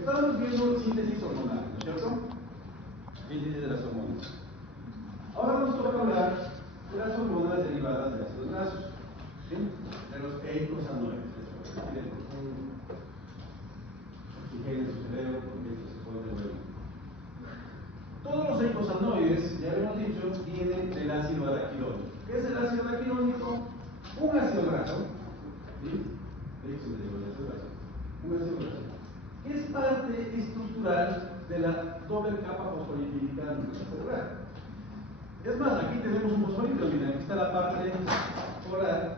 Estábamos viendo síntesis hormonal, ¿no es cierto? Síntesis de las hormonas. Ahora nos toca hablar de las hormonas derivadas de ácidos grasos, ¿sí? De los eicosanoides. Oxígeno en su cerebro, porque esto se pone bueno. Todos los eicosanoides, ya habíamos dicho, vienen del ácido araquidónico. ¿Qué es el ácido araquidónico? Un ácido graso, ¿sí? De hecho, un ácido graso, que es parte estructural de la doble capa fosfolipídica cerebral. Es más, aquí tenemos un fosfolito, miren, aquí está la parte polar.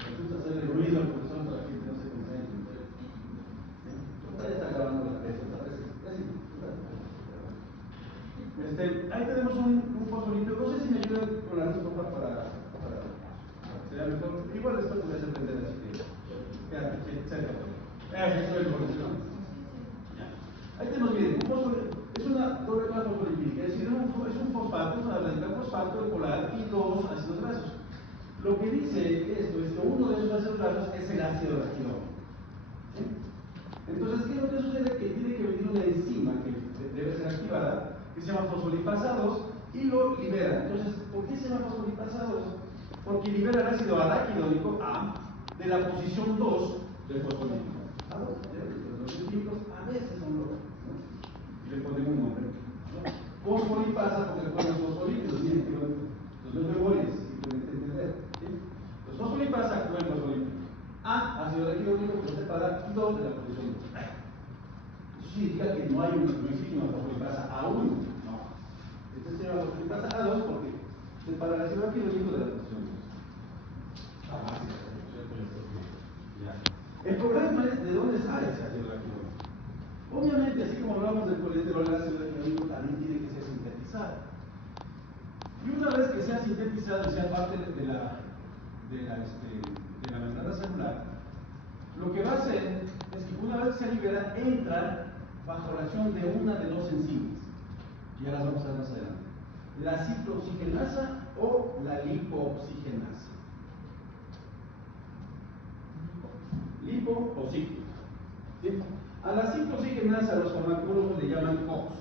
Resulta hacer el ruido, profesor, para que no se concentre. Usted está grabando la cabeza, ahí tenemos un fosfolito. No sé si me ayudan con la luz para que sea mejor. Igual esto puede depender, así que quédate cerca. Eso es el fosfolito. Ahí tenemos, miren, un fosfolito. Es una doble capa fosfolipídica, es decir, es un fosfato, una radical fosfato de polar y dos ácidos grasos. Lo que dice esto es que uno de esos ácidos grasos es el ácido araquidónico. ¿Sí? Entonces, ¿qué es lo que sucede? Que tiene que venir una enzima que debe ser activada, que se llama fosfolipasa 2, y lo libera. Entonces, ¿por qué se llama fosfolipasa 2? Porque libera el ácido araquidónico A de la posición 2 del fosfolípido. Los científicos a veces son locos, ¿no? Y le ponen un nombre, ¿no? Fosfolipasa porque le ponen fosfolípidos, miren que los memorias, simplemente entender, ¿sí? Los fosfolipasa actúan en fosfolípidos. A, ácido araquidónico, que lo separa 2 de la posición 2. Eso significa que no hay no existe una fosfolipasa A1, no. Este se llama fosfolipasa A2 porque separa el ácido araquidónico de la posición 2. El problema es de dónde sale ese ácido araquidónico. Obviamente, así como hablamos del colesterol, el ácido araquidónico también tiene que ser sintetizado. Y una vez que sea sintetizado y sea parte de la membrana celular, lo que va a hacer es que una vez que se libera, entra bajo la acción de una de dos enzimas. Ya las vamos a ver más adelante. La ciclooxigenasa o la lipooxigenasa. Lipo o ciclo. ¿Sí? A la ciclooxigenasa los farmacólogos le llaman COX.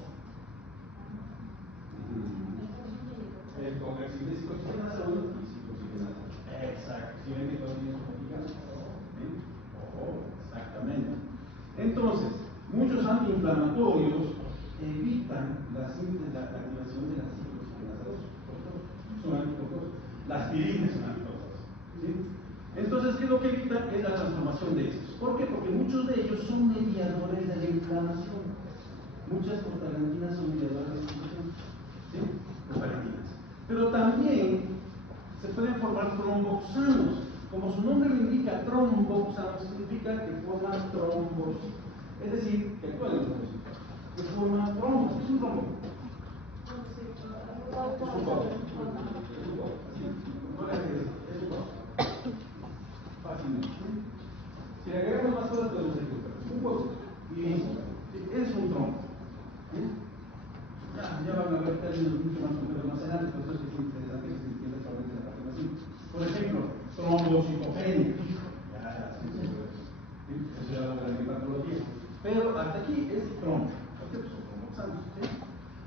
Existe ciclooxigenasa 1 y ciclooxigenasa 2. Exacto. ¿Sí ven que todos tienen su codificación? Exactamente. Entonces, muchos antiinflamatorios evitan la activación de la ciclooxigenasa 2. Son anticotos. La aspirina es un anticotos. ¿Sí? Entonces, ¿qué es lo que evita? Es la transformación de estos. ¿Por qué? Porque muchos de ellos son mediadores de la inflamación. Muchas prostaglandinas son mediadores de la inflamación. ¿Sí? Prostaglandinas. Pero también se pueden formar tromboxanos. Como su nombre lo indica, tromboxanos significa que forman trombos. Es decir, que actúan en los trombocitos. Que forman trombos. Es un trombo. Es un trombo. Es un trombo. Fácilmente. Si le agregamos más cosas, podemos decir un poco. Y es un trombo. Ya van a ver términos mucho más complejos más adelante, por eso es que es interesante que se entienda solamente la parte más simple. Por ejemplo, trombocitopenia. Eso ya lo verán en patología. Pero hasta aquí es trombo. ¿Por qué? Pues son tromboxanos.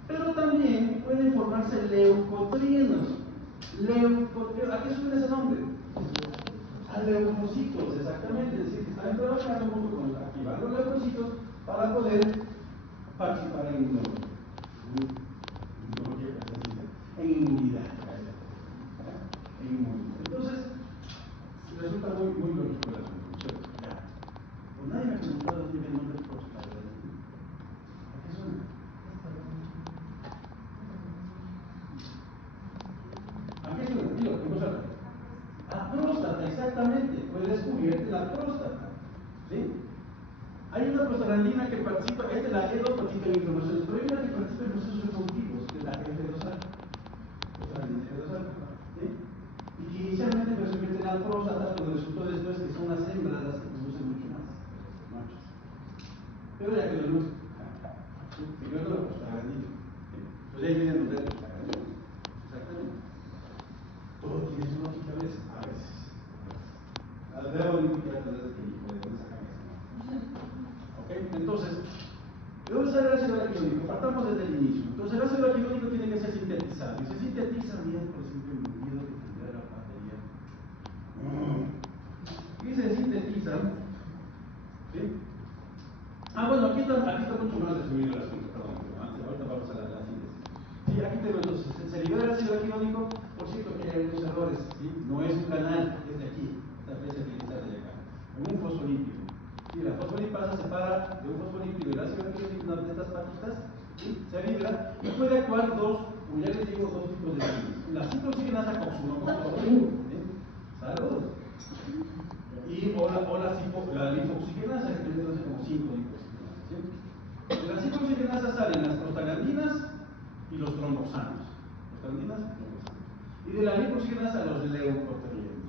Pero también pueden formarse leucotrienos. ¿A qué suena ese nombre? A leucocitos, exactamente. Es decir, que están trabajando junto con activar los leucocitos para poder participar en inmunología. En inmunidad. Entonces, resulta muy lógico el asunto, ¿cierto? Ya. Pues nadie me ha preguntado dónde viene el nombre de próstata. ¿A qué suena? ¿A qué suena? Dilo, ¿cómo suena? A próstata, exactamente. Fue descubierta la próstata. ¿Sí? Hay una prostaglandina que participa, esta es la E2 participa en inflamaciones, pero hay una que participa en procesos reproductivos, que es la F2A. Prostaglandina F2A. ¿Sí? Y que inicialmente se convierte en la próstata, pero resultó después que son las hembras las que producen mucho más machos. Pero ya que lo primero la prostaglandina. Pues ahí vienen los dedos. Exactamente. Todo tiene su lógica a veces. A veces. ya tendrás que ir de dónde sacamos eso. ¿Ok? Entonces, ¿de dónde sale el ácido araquidónico? Partamos desde el inicio. Entonces, el ácido araquidónico tiene que ser sintetizado. Y se sintetiza, bien, por siempre me olvido que tendrá la batería. Y se sintetiza. ¿Sí? Bueno, aquí está mucho más resumido el asunto, perdón, pero antes, ahorita vamos a la síntesis. Sí, aquí tenemos entonces, se libera el ácido araquidónico, por cierto que hay algunos errores, ¿sí? No es un canal, es de aquí, esta flecha tiene que estar de acá, como un fosfolípido. Sí, la fosfolipasa separa de un fosfolípido el ácido araquidónico, una de estas patitas, ¿sí? Se libera y puede actuar como ya les digo, dos tipos de enzimas. La ciclooxigenasa COX-1, ¿sí? Salud. La lipoxigenasa, que tiene como 5 lipoxigenasas. ¿Sí? De la ciclooxigenasa salen las prostaglandinas y los tromboxanos. Prostaglandinas y tromboxanos. Y de la lipoxigenasa los leucotrienos.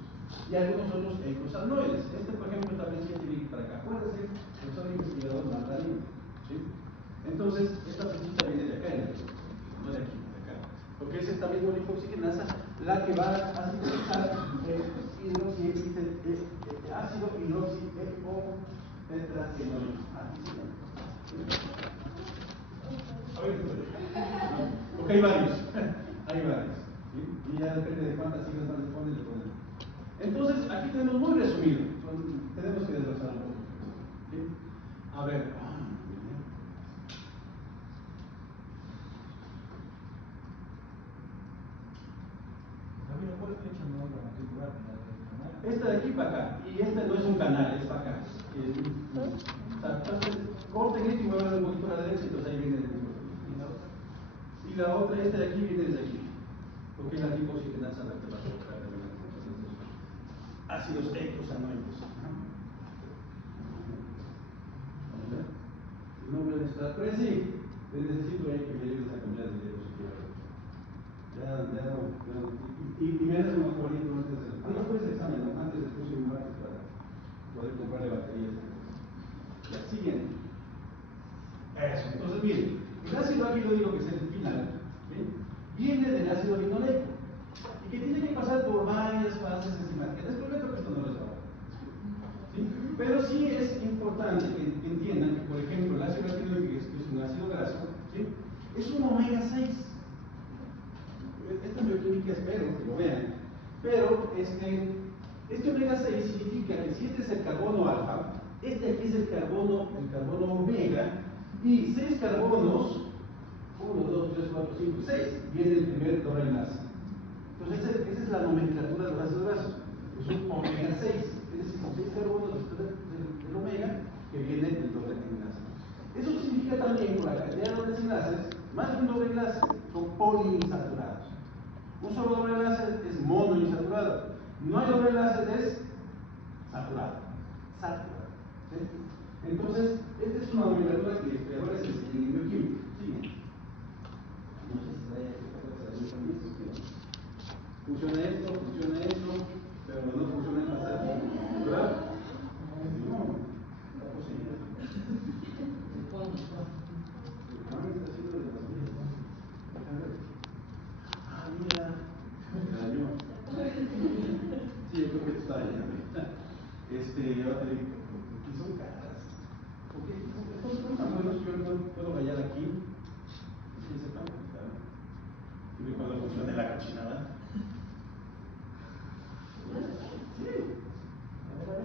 Y algunos otros eicosanoides. Por ejemplo, también tiene que ir para acá. Acuérdense, que son investigadores mandarinos. ¿Sí? Entonces, esta flechita viene de acá, no de aquí, de acá. Porque es esta misma lipoxigenasa la que va a sintetizar ácido hidroxiepotetraquinónico. Porque hay varios, hay varios. ¿Sí? Y ya depende de cuántas siglas más le ponen. Entonces, aquí tenemos muy resumido. Tenemos que desglosar un poco. ¿Sí? A ver. Esta de aquí para acá, y esta no es un canal, es para acá. Entonces, corte y mueven un poquito a la derecha, entonces ahí viene el mismo. Y la otra, esta de aquí viene desde aquí, porque es la lipoxigenasa la que va a tocar ácidos eicosanoides. No voy a estar, pero sí, necesito ahí que me ayudes a cambiar de dedo si quiero. Ya no. Y me das una política antes de. Después del examen, ¿no? Antes del próximo martes para poder comprarle baterías. Ya, siguiente. Eso, entonces miren, el ácido araquidónico, que es el final, ¿sí? Viene del ácido linoleico y que tiene que pasar por varias fases enzimáticas. Les prometo que esto no les va a dar. ¿Sí? Pero sí es importante que entiendan que, por ejemplo, el ácido araquidónico, que es un ácido graso, ¿sí? Es un omega 6. Esta bioquímica espero que lo vean, pero este omega 6 significa que si este es el carbono alfa, este aquí es el carbono omega, y 6 carbonos, 1, 2, 3, 4, 5, 6, viene el primer doble enlace. Entonces, esa es la nomenclatura de los ácidos grasos. Es un omega 6, es decir, con 6 carbonos después del omega, que viene el doble enlace. Eso significa también, por la cantidad de dobles enlaces, más de un doble enlace son poliinsaturados. Un solo doble enlace es monoinsaturado. No hay doble enlace, es saturado. ¿Sí? Entonces, esta es una nomenclatura que ahora se enseña en bioquímica. Sigue. No sé si vaya a también, funciona esto, pero no funciona el pasaje. ¿Verdad? No, está poseído. Está haciendo de las mías. Mira, me dañó. Sí, yo creo que está dañado. Yo te digo, porque son caras. Porque son tan buenos que yo no puedo rayar aquí. Sí, se van a quitar. Y ve cuando funcione la cochinada. Sí. A ver.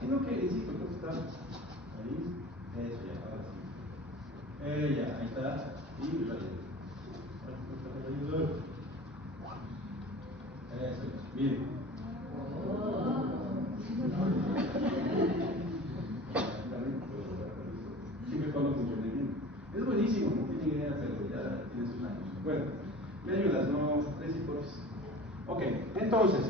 Sino que, insisto, creo que está ahí. Eso ya, ahora sí. Ya, ahí está. Y vale. Eso, miren. Siempre cuando funcione bien. Es buenísimo, no tiene idea, pero ya tiene sus años. Bueno, me ayudas, no es hipótesis. Ok, entonces,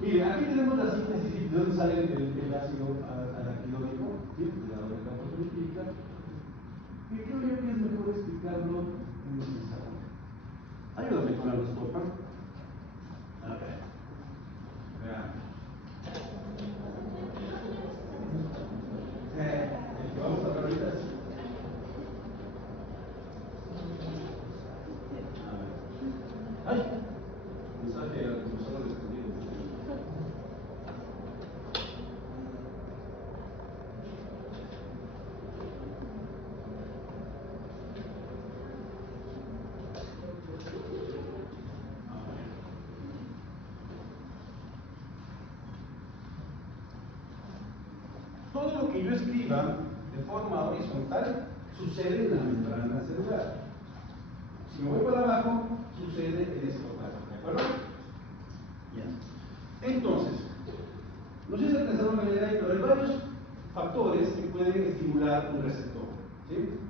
mire, aquí tenemos la síntesis de dónde sale el ácido araquidónico, ¿sí? De la fosfolípica, que creo yo que es mejor explicarlo en el pizarrón. Ayúdame con la luz, por favor. A ver, vean. El que vamos a ver ahorita es. ¡Ay! Mensaje al profesor. todo lo que yo escriba de forma horizontal sucede en la membrana celular. Si me voy para abajo, sucede en este formato, ¿de acuerdo? Bien. Entonces, no sé si alcanzaron a ver ahí, pero hay varios factores que pueden estimular un receptor, ¿sí?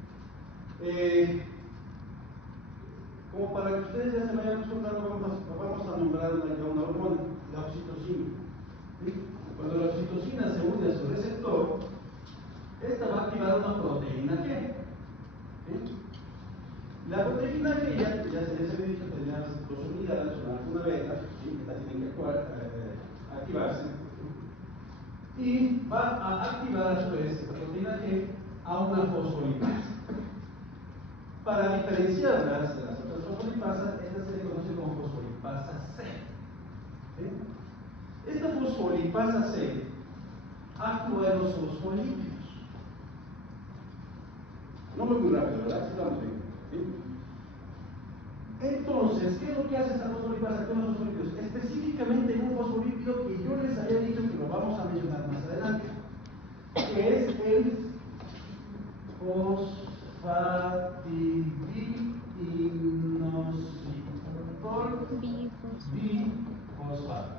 Como para que ustedes ya se vayan acostumbrando, vamos a nombrar una hormona, la oxitocina. ¿Sí? Cuando la oxitocina se une a su receptor, esta va a activar una proteína G. ¿Sí? La proteína G ya se les había dicho, tenía dos unidades, una beta, ¿sí? Que tienen que activarse. Y va a activar a su vez la proteína G a una fosfolipasa. Para diferenciarlas de las otras fosfolipasas, esta se le conoce como fosfolipasa C. ¿Sí? Esta fosfolipasa C actúa en los fosfolípidos. No voy muy rápido, ¿verdad? Sí, vamos bien. ¿Sí? Entonces, ¿qué es lo que hace esta fosfolipasa con los fosfolípidos? Específicamente en un fosfolípido que yo les había dicho que lo vamos a mencionar más adelante, que es el fosfatidilinositol bifosfato.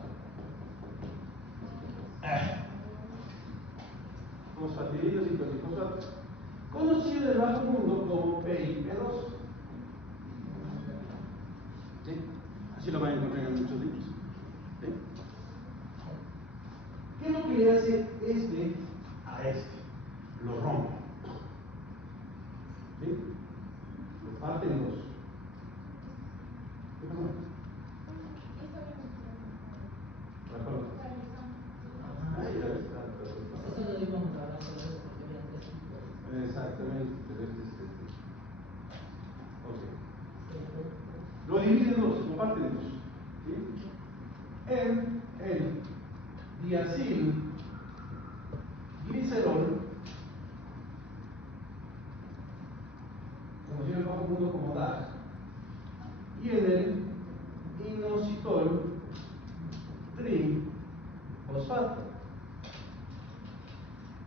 Fosfatidilinositol bifosfato, conocido en el bajo mundo como PIP2. ¿Sí? Así lo van a encontrar en muchos libros. ¿Sí? ¿Qué es lo que le hace este a este? Lo rompe. ¿Sí? Lo parte en dos. ¿Qué pasa? Exactamente. Okay. Lo divide en dos, lo parte en dos. ¿Sí? El diacil glicerol, conocido en el bajo mundo como DAG, y el inositol trifosfato,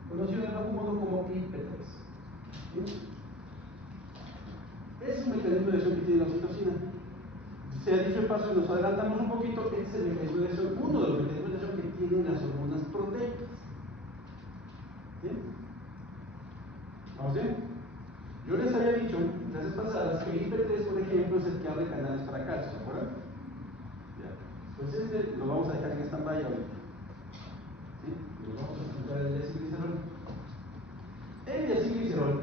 conocido en el bajo mundo como IP3. ¿Sí? Es un mecanismo de acción que tiene la oxitocina. Se ha dicho de paso y nos adelantamos un poquito, este es el mecanismo de acción, uno de los mecanismos de acción que tienen las hormonas proteicas. ¿Sí? ¿Vamos bien? Yo les había dicho en clases pasadas que el IP3, por ejemplo, es el que abre canales para calcio, ¿se acuerdan? Ya. Pues este lo vamos a dejar en stand-by ahorita. ¿Sí? Nos vamos a presentar el diacilglicerol. El diacilglicerol,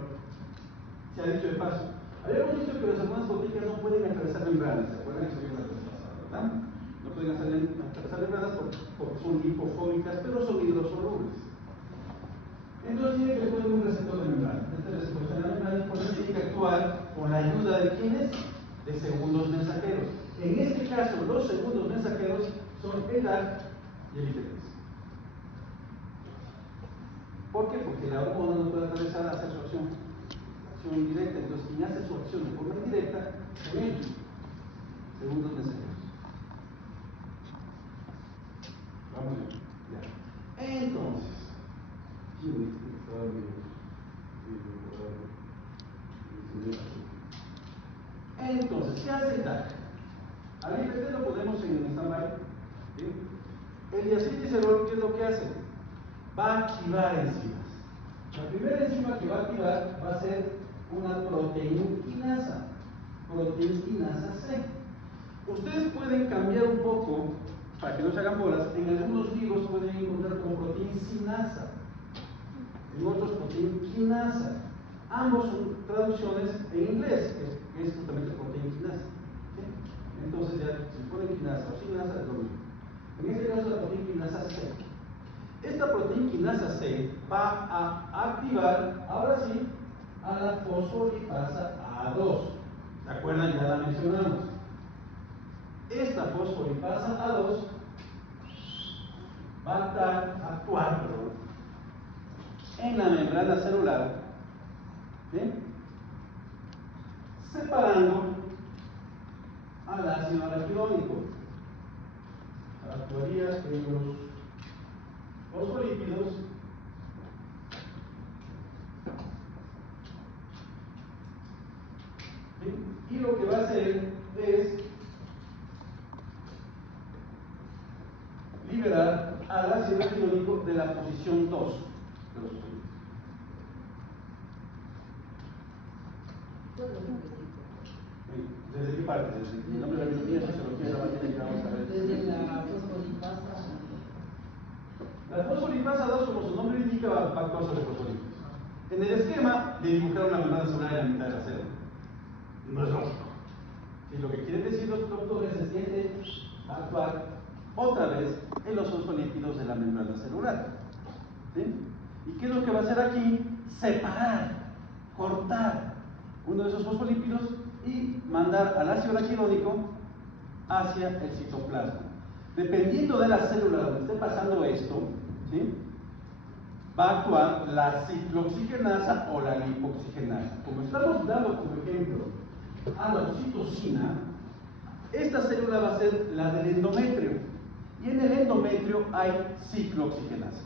se ha dicho de paso, habíamos dicho que las hormonas proteicas no pueden atravesar membranas, ¿se acuerdan? Eso ya la clase pasada, ¿verdad? No pueden atravesar membranas porque son lipofóbicas, pero son hidrosolubles. Entonces tiene que poner un receptor de membrana. Este receptor de la membrana por eso tiene que actuar con la ayuda de ¿quiénes? De segundos mensajeros. En este caso, los segundos mensajeros son el DAG y el IP3. ¿Por qué? Porque la hormona no puede atravesar hacia su acción indirecta. Entonces, quien hace su acción de forma indirecta son ellos, segundos mensajeros. Vamos a ver. Ya. Entonces, ¿qué hace el DAG? Al IP3 lo ponemos en stand-by. ¿Sí? El diacilglicerol, ¿qué es lo que hace? Va a activar enzimas. La primera enzima que va a activar va a ser una proteinquinasa C. Ustedes pueden cambiar un poco, para que no se hagan bolas, en algunos libros pueden encontrar como proteincinasa, en otros proteinquinasa. Ambos son traducciones en inglés, que es justamente proteinquinasa. ¿Sí? Entonces ya, si ponen quinasa o sinasa, es lo mismo. En este caso la proteinquinasa C. Esta proteinquinasa C va a activar, ahora sí, a la fosfolipasa A2. ¿Se acuerdan? Ya la mencionamos. Esta fosfolipasa A2 va a actuar en la membrana celular, ¿sí? Separando al ácido araquidónico. Actuaría en los fosfolípidos liberar al ácido araquidónico de la posición 2 de los fosfolipidos. ¿Desde qué parte? ¿Desde el nombre de la biología, sociología, la materia que vamos a ver? Desde la fosfolipasa. La fosfolipasa 2, como su nombre indica, va a actuar sobre fosfolípidos. En el esquema le dibujaron la membrana celular en la mitad de la célula. No es lógico. Y lo que quieren decir los doctores es que este va a actuar otra vez en los fosfolípidos de la membrana celular. ¿Sí? ¿Y qué es lo que va a hacer aquí? Separar, cortar uno de esos fosfolípidos y mandar al ácido araquidónico hacia el citoplasma. Dependiendo de la célula donde esté pasando esto, ¿sí?, va a actuar la ciclooxigenasa o la lipoxigenasa. Como estamos dando como ejemplo a la oxitocina, esta célula va a ser la del endometrio. Y en el endometrio hay ciclooxigenasa.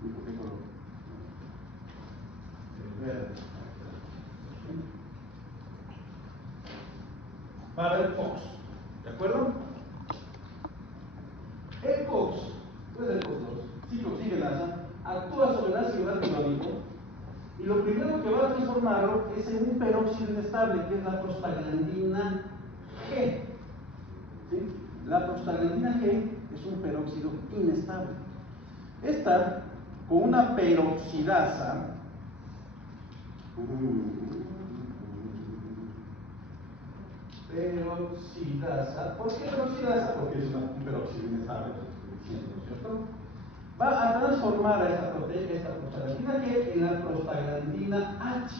¿Qué color? El verde. Va a haber COX, ¿de acuerdo? El COX, pues el COX2, ciclooxigenasa, actúa sobre el ácido araquidónico y lo primero que va a transformarlo es en un peróxido inestable, que es la prostaglandina G. ¿Sí? La prostaglandina G es un peróxido inestable. Esta, con una peroxidasa, ¿por qué peroxidasa? Porque es un peróxido inestable, ¿cierto? Va a transformar a esta prostaglandina G en la prostaglandina H.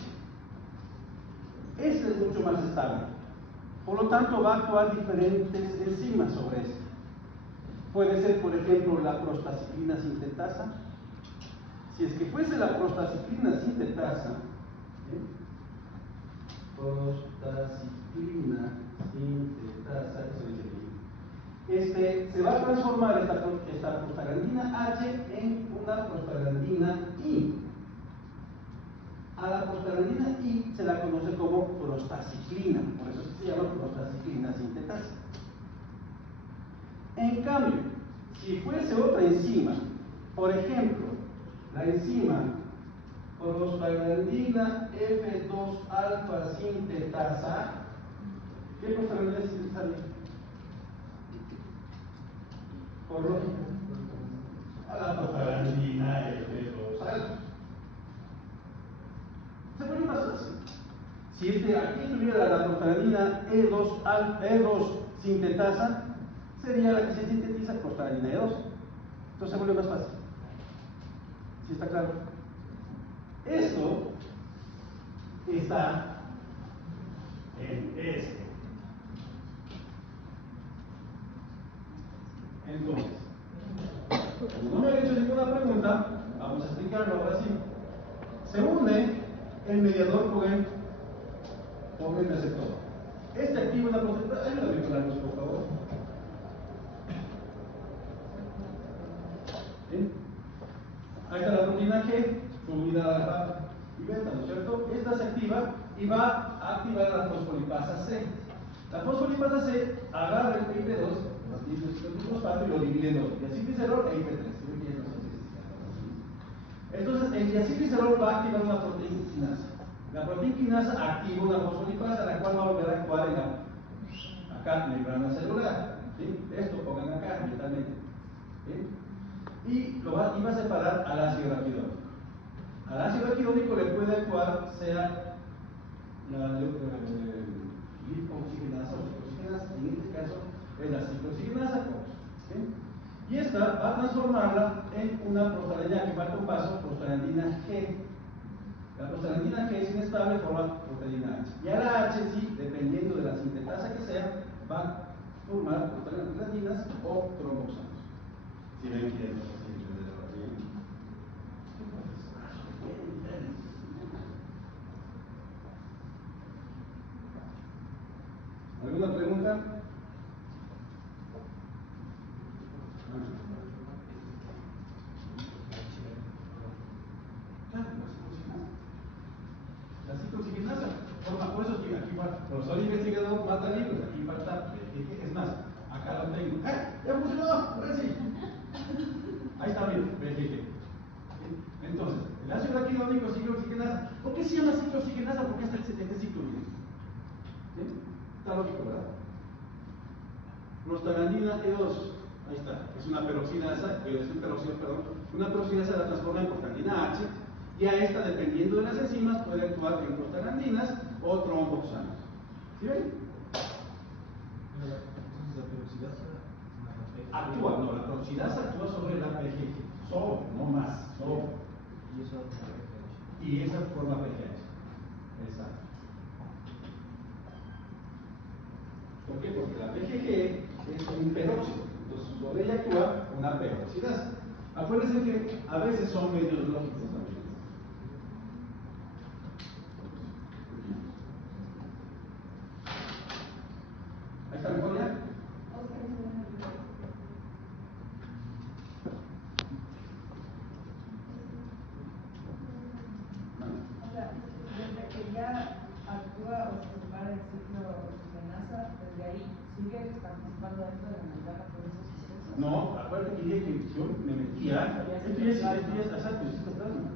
Esta es mucho más estable. Por lo tanto, va a actuar diferentes enzimas sobre esto. Puede ser, por ejemplo, la prostaciclina sintetasa. Si es que fuese la prostaciclina sintetasa, prostaciclina sintetasa, eso dice aquí, se va a transformar esta prostaglandina H en una prostaglandina I. A la prostaglandina I se la conoce como prostaciclina, por eso se llama prostaciclina sintetasa. En cambio, si fuese otra enzima, por ejemplo, la enzima prostaglandina F2-alfa sintetasa, ¿qué prostaglandina sintetasa es? Por lógica, a la prostaglandina F2-alfa. Se vuelve más fácil. Si aquí estuviera la prostaglandina E2 sintetasa, sería la que se sintetiza prostaglandina E2. Entonces se vuelve más fácil. ¿Sí está claro? Esto está en este. Entonces, como no me han hecho ninguna pregunta, vamos a explicarlo ahora sí. Se une el mediador con el receptor. Este activa una proteína. Ayúdame con la luz, por favor. ¿Sí? Ahí está la proteína G, subida alfa y beta, ¿no es cierto? Esta se activa y va a activar la fosfolipasa C. La fosfolipasa C agarra el IP2, los fosfato, y lo divide en dos: diacilglicerol e IP3. Entonces, el diacilglicerol va a activar una proteína quinasa. La proteína quinasa activa una fosfolipasa, la cual va a volver a actuar en la membrana celular. ¿Sí? Esto pongan acá mentalmente. ¿Sí? Y va a separar al ácido araquidónico. Al ácido araquidónico le puede actuar sea la lipoxigenasa o ciclooxigenasa, en este caso es la ciclooxigenasa, ¿sí? Y esta va a transformarla en una prostaglandina, que falta un paso, prostaglandina G. La prostaglandina G es inestable, forma proteína H. Y a la H sí, dependiendo de la sintetasa que sea, va a formar prostaglandinas o tromboxanos. Si ven que es ¿alguna pregunta? La ciclooxigenasa forma, por eso aquí falta. Profesor investigador mata libros, aquí falta. Es más, acá lo tengo. Ya funcionó, ahora sí. Ahí está bien, BGG. Entonces, el ácido araquidónico es ciclooxigenasa. ¿Por qué se llama ciclooxigenasa? Porque hasta el 70 ciclo viene. ¿Sí? Está lógico, ¿verdad? Prostaglandina E2, ahí está, es una peroxidasa, una peroxidasa la transforma en prostaglandina H, y a esta, dependiendo de las enzimas, puede actuar en prostaglandinas o tromboxanos. ¿Sí ven? Entonces la peroxidasa Actúa, no, la peroxidasa actúa sobre la PGG, solo, no más, solo. Y esa forma PGH. Exacto. ¿Por qué? Porque la PGG es un peróxido, entonces sobre ella actúa una peroxidasa. Acuérdense que a veces son medios lógicos también. Ahí está mejor ya. O sea, desde que ya actúa o se separa el ciclo oxigenasa, desde ahí sigue participando dentro de la membrana por esos procesos. No, acuérdate que dije que yo me metía. Esto ya es exacto, esto es plasma.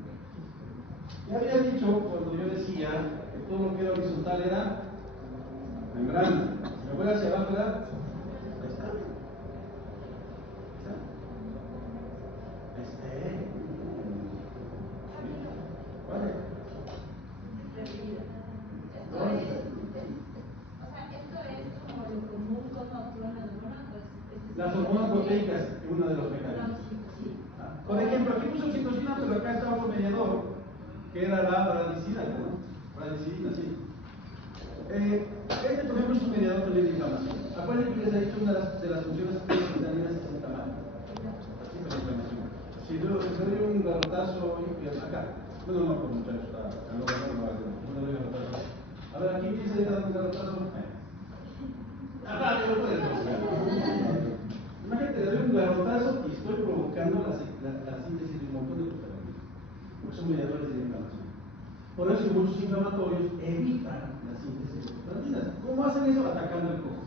Ya había dicho cuando yo decía que todo lo que era horizontal era membrana. Si me voy hacia abajo era. Ahí está. Vale. Las hormonas proteicas es uno de los mecanismos. Por ejemplo, aquí puso oxitocina, pero acá está otro mediador, que era la bradicina, ¿no? Bradicina, sí. Este, por ejemplo, es un mediador también de inflamación. Acuérdense que les he dicho una de las funciones vitaminas es el tamaño. Así es la inflamación. Si yo doy un garrotazo acá, bueno, no, por muchachos, no doy garrotazo. A ver, aquí ¿quién se le da un garrotazo? Yo puedo decir. Imagínate, le doy un garrotazo y estoy provocando la síntesis de un montón de proteínas, porque son mediadores de inflamación. Por eso muchos inflamatorios evitan la síntesis de proteínas. ¿Cómo hacen eso? Atacando el coco.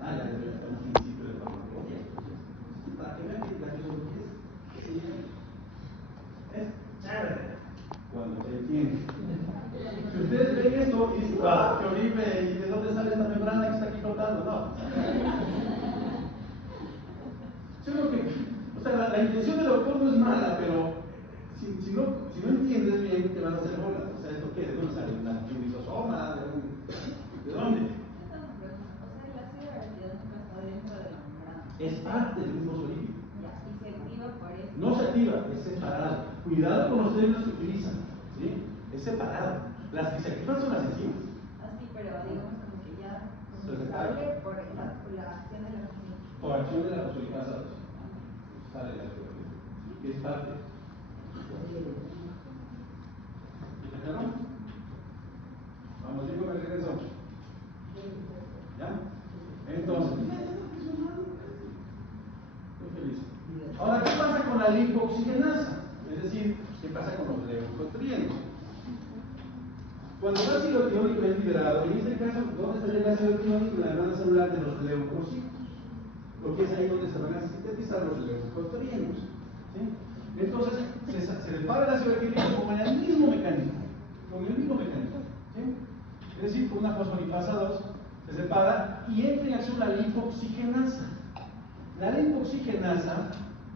Ya debería estar un principio de farmacología. Para que vean que la fisiología es chévere cuando se entiende. Si ustedes ven esto y dicen, ¡ah, qué horrible! ¿Y de dónde sale esta membrana que está aquí flotando? No. Solo que, o sea, la intención del doctor no es mala, pero si no entiendes bien, te vas a hacer bolas. O sea, ¿esto qué? ¿De dónde sale? ¿Un lisosoma? ¿De dónde? Es parte del un fosfolípido. No se activa, es separado. Cuidado con los términos que utilizan. ¿Sí? Es separado. Las que se activan son las enzimas. Así, pero digamos como que ya sale por la acción de la química. Por acción de la fosfolipasa 2. Sale la fosfolipasa. Que es parte. ¿Está claro? Vamos, digo, me regreso. ¿Ya? Entonces, estoy feliz. Ahora, ¿qué pasa con la lipooxigenasa? Es decir, ¿qué pasa con los leucotrienos? Cuando el ácido tiónico es liberado, en este caso, ¿dónde estaría el ácido tiónico? En la membrana celular de los leucocitos, porque es ahí donde se van a sintetizar los leucotrienos. ¿Sí? Entonces, se separa el ácido tiónico con el mismo mecanismo. ¿Sí? Es decir, con una fosfolipasa 2 se separa y entra en acción la lipooxigenasa. La lipooxigenasa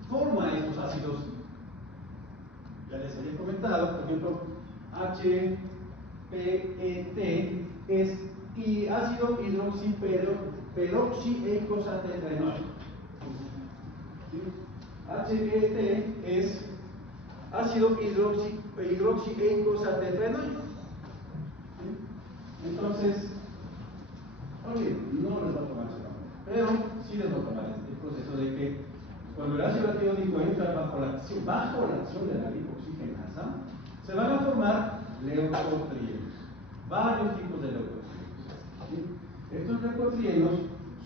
forma estos ácidos. Ya les había comentado, por ejemplo, HPET es ácido hidroxiperoxiecosatetraenoico. ¿Sí? HPET es ácido hidroxiecosatetraenoico. ¿Sí? Entonces, oye, no les va a tomar ese nombre, pero sí les va a tomar el proceso de que cuando el ácido tiónico entra bajo la acción de la lipooxigenasa, se van a formar leucotrienos, varios tipos de leucotrienos. ¿Sí? Estos leucotrienos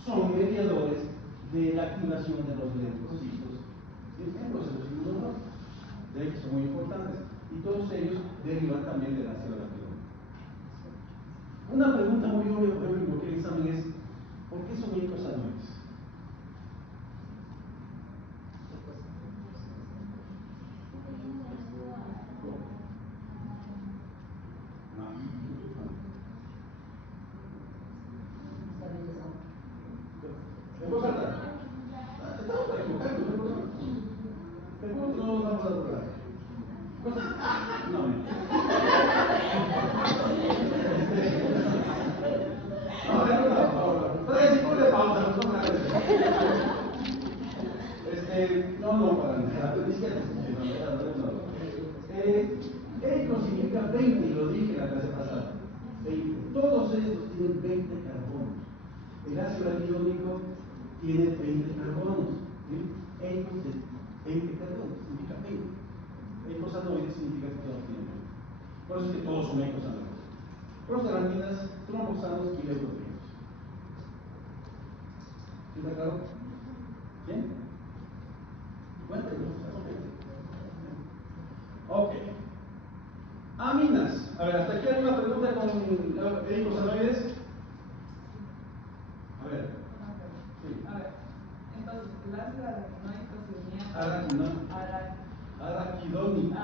son mediadores de la activación de los leucocitos en procesos inmunológicos. De hecho, son muy importantes y todos ellos derivan también del ácido tiónico. Una pregunta muy obvia, por ejemplo, que es pausa por ahí. No, no, para nada. Eco significa 20, lo dije la clase pasada. 20. Todos estos tienen 20 carbonos. El ácido araquidónico tiene 20 carbonos. Eco de 20 carbonos, significa 20. Eicosanoides significa que todos tienen 20. Por eso es que todos son eicosanoides. Prostaglandinas, tromboxanos y leucotrienos. ¿Sí está claro? ¿Bien? Cuéntenos. Ok. Aminas. A ver, hasta aquí hay una pregunta con eicosanoides. A ver. Sí. A ver, entonces, el ácido araquidónico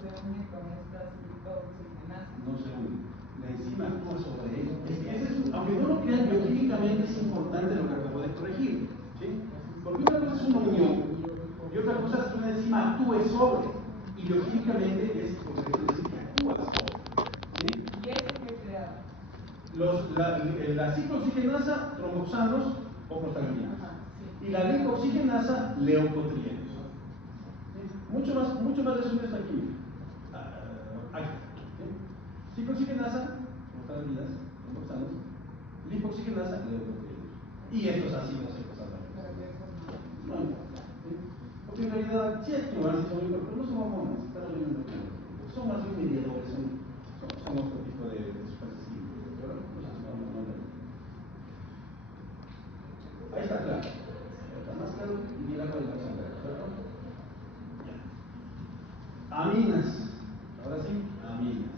se une con estas glucosilgenasas. No se une. La enzima actúa sobre él. Aunque no lo crean, bioquímicamente es importante lo que acabo de corregir. ¿Sí? Porque una cosa es una unión y otra cosa es que una enzima actúe sobre. Y bioquímicamente es correcto decir que actúa sobre. ¿Sí? ¿Y eso qué crea? La ciclooxigenasa, tromboxanos o prostaglandinas. Sí. Y la glicoxigenasa, leucotrienos. Mucho más resumido esta química. Ciclooxigenasa, prostaglandinas, tromboxanos, lipoxigenasa, leucotrienos. Y estos ácidos no. Porque en realidad sí actúan, pero no son hormonas, son más bien mediadores, son otro tipo de sustancias químicas. Ahí está claro. Está más claro y bien la cual va a sangrar, ¿verdad? Aminas. Ahora sí, aminas.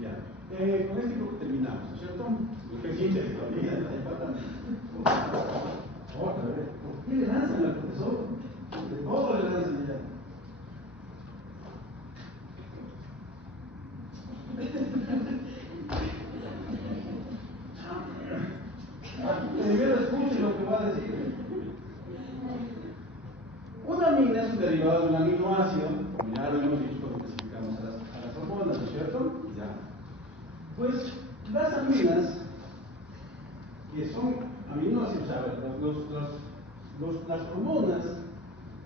Ya. Con este grupo terminamos, ¿no es cierto? Porque sí, otra vez. ¿Por qué le lanzan al profesor? De todo le lanzan ya. Primero escuche lo que va a decir. Una amina es un derivado de un aminoácido, como ya lo hemos dicho cuando clasificamos a las hormonas, ¿no es cierto? Ya. Pues las aminas, que son aminoácidos, a ver, las hormonas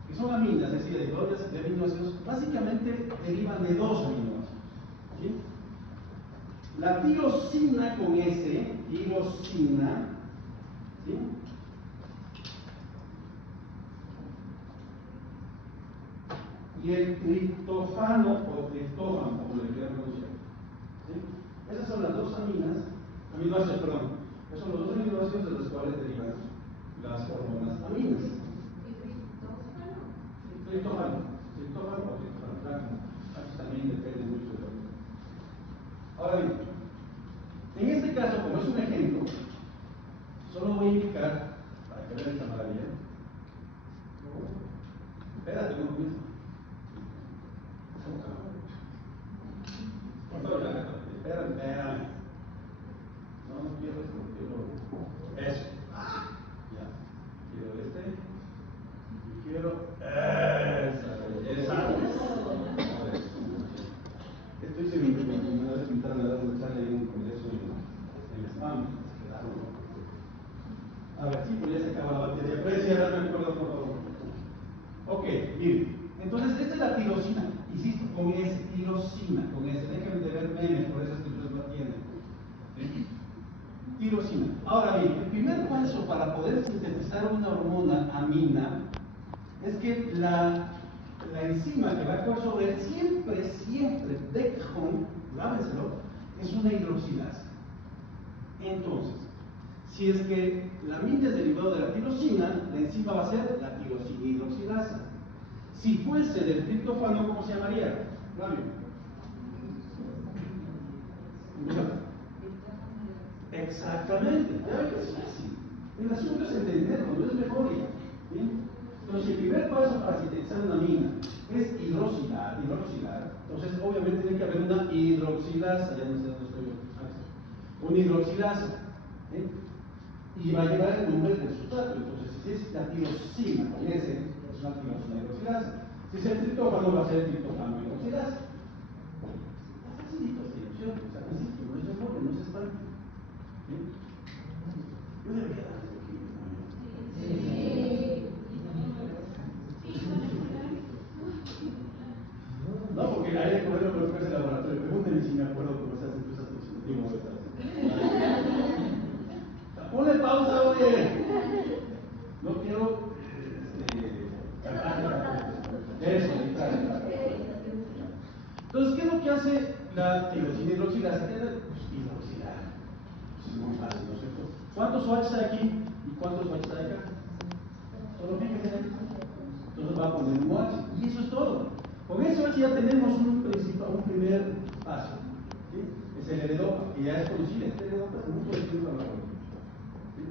que son aminas, es decir, derivados de aminoácidos, básicamente derivan de dos aminoácidos. ¿Sí? La tirosina con S, tirosina, ¿sí? Y el triptófano o triptófano, como le quieran pronunciar. ¿Sí? Esas son las dos aminoácidos, perdón. Esos son los dos aminoácidos de los cuales derivan las hormonas aminas. Triptófano o triptófano. Aquí también depende mucho de lo. Ahora bien, en este caso, como es un ejemplo, solo voy a indicar, para que vean esta maravilla. Espérate, no comienzo. Espérame. No quiero esto, quiero eso. Ya. Quiero este. Y quiero esa belleza. Estoy seguro que me voy a pintar la edad de echarle ahí un congreso en spam. A ver, sí, pues ya se acaba la batería. Puedes cerrar, me acuerdo, por favor. Ok, miren. Entonces, esta es la tirosina. Insisto, con S, tirosina, con S. Déjenme de ver memes, por eso es que ustedes no atienden. ¿Sí? Tirosina. Ahora bien, el primer paso para poder sintetizar una hormona amina es que la enzima que va a actuar sobre él siempre, Beckholm, grábenselo, es una hidroxilasa. Entonces, si es que la amina es derivado de la tirosina, la enzima va a ser la tirosina hidroxilasa. Si fuese del triptófano, ¿cómo se llamaría? Flavio. Exactamente, ya ves que es fácil. El asunto es entenderlo, no es memoria. ¿Bien? Entonces, el primer paso para sintetizar una amina es hidroxilar. Entonces, obviamente tiene que haber una hidroxilasa, ya no sé dónde estoy yo. Una hidroxilasa. ¿Sí? Y va a llevar el nombre del sustrato. Entonces, si es la tirosina con S, es una tirosina hidroxilasa. Si es el triptófano, va a ser el triptófano hidroxilasa. Facilito, sí, ¿no? O sea, insisto, no se mueve, no se espanta. ¿Sí? Yo debería dar esto aquí, no, porque hay que comerlo con el laboratorio. Pregúntenme si me acuerdo cómo se hacen cosas dispositivos. Ponle pausa, oye. No quiero. Eso, entonces, ¿qué es lo que hace la tirosina hidroxilasa? ¿Qué es hidroxilar? Es muy fácil, ¿no es cierto? ¿Cuántos swatches hay aquí y cuántos swatches hay acá? Solo fíjense. Entonces va a poner un OH y eso es todo. Con eso ya tenemos un primer paso. ¿Sí? Es el L-dopa, que ya es conocido. Este L-dopa es muy conocido para la biología. ¿Sí?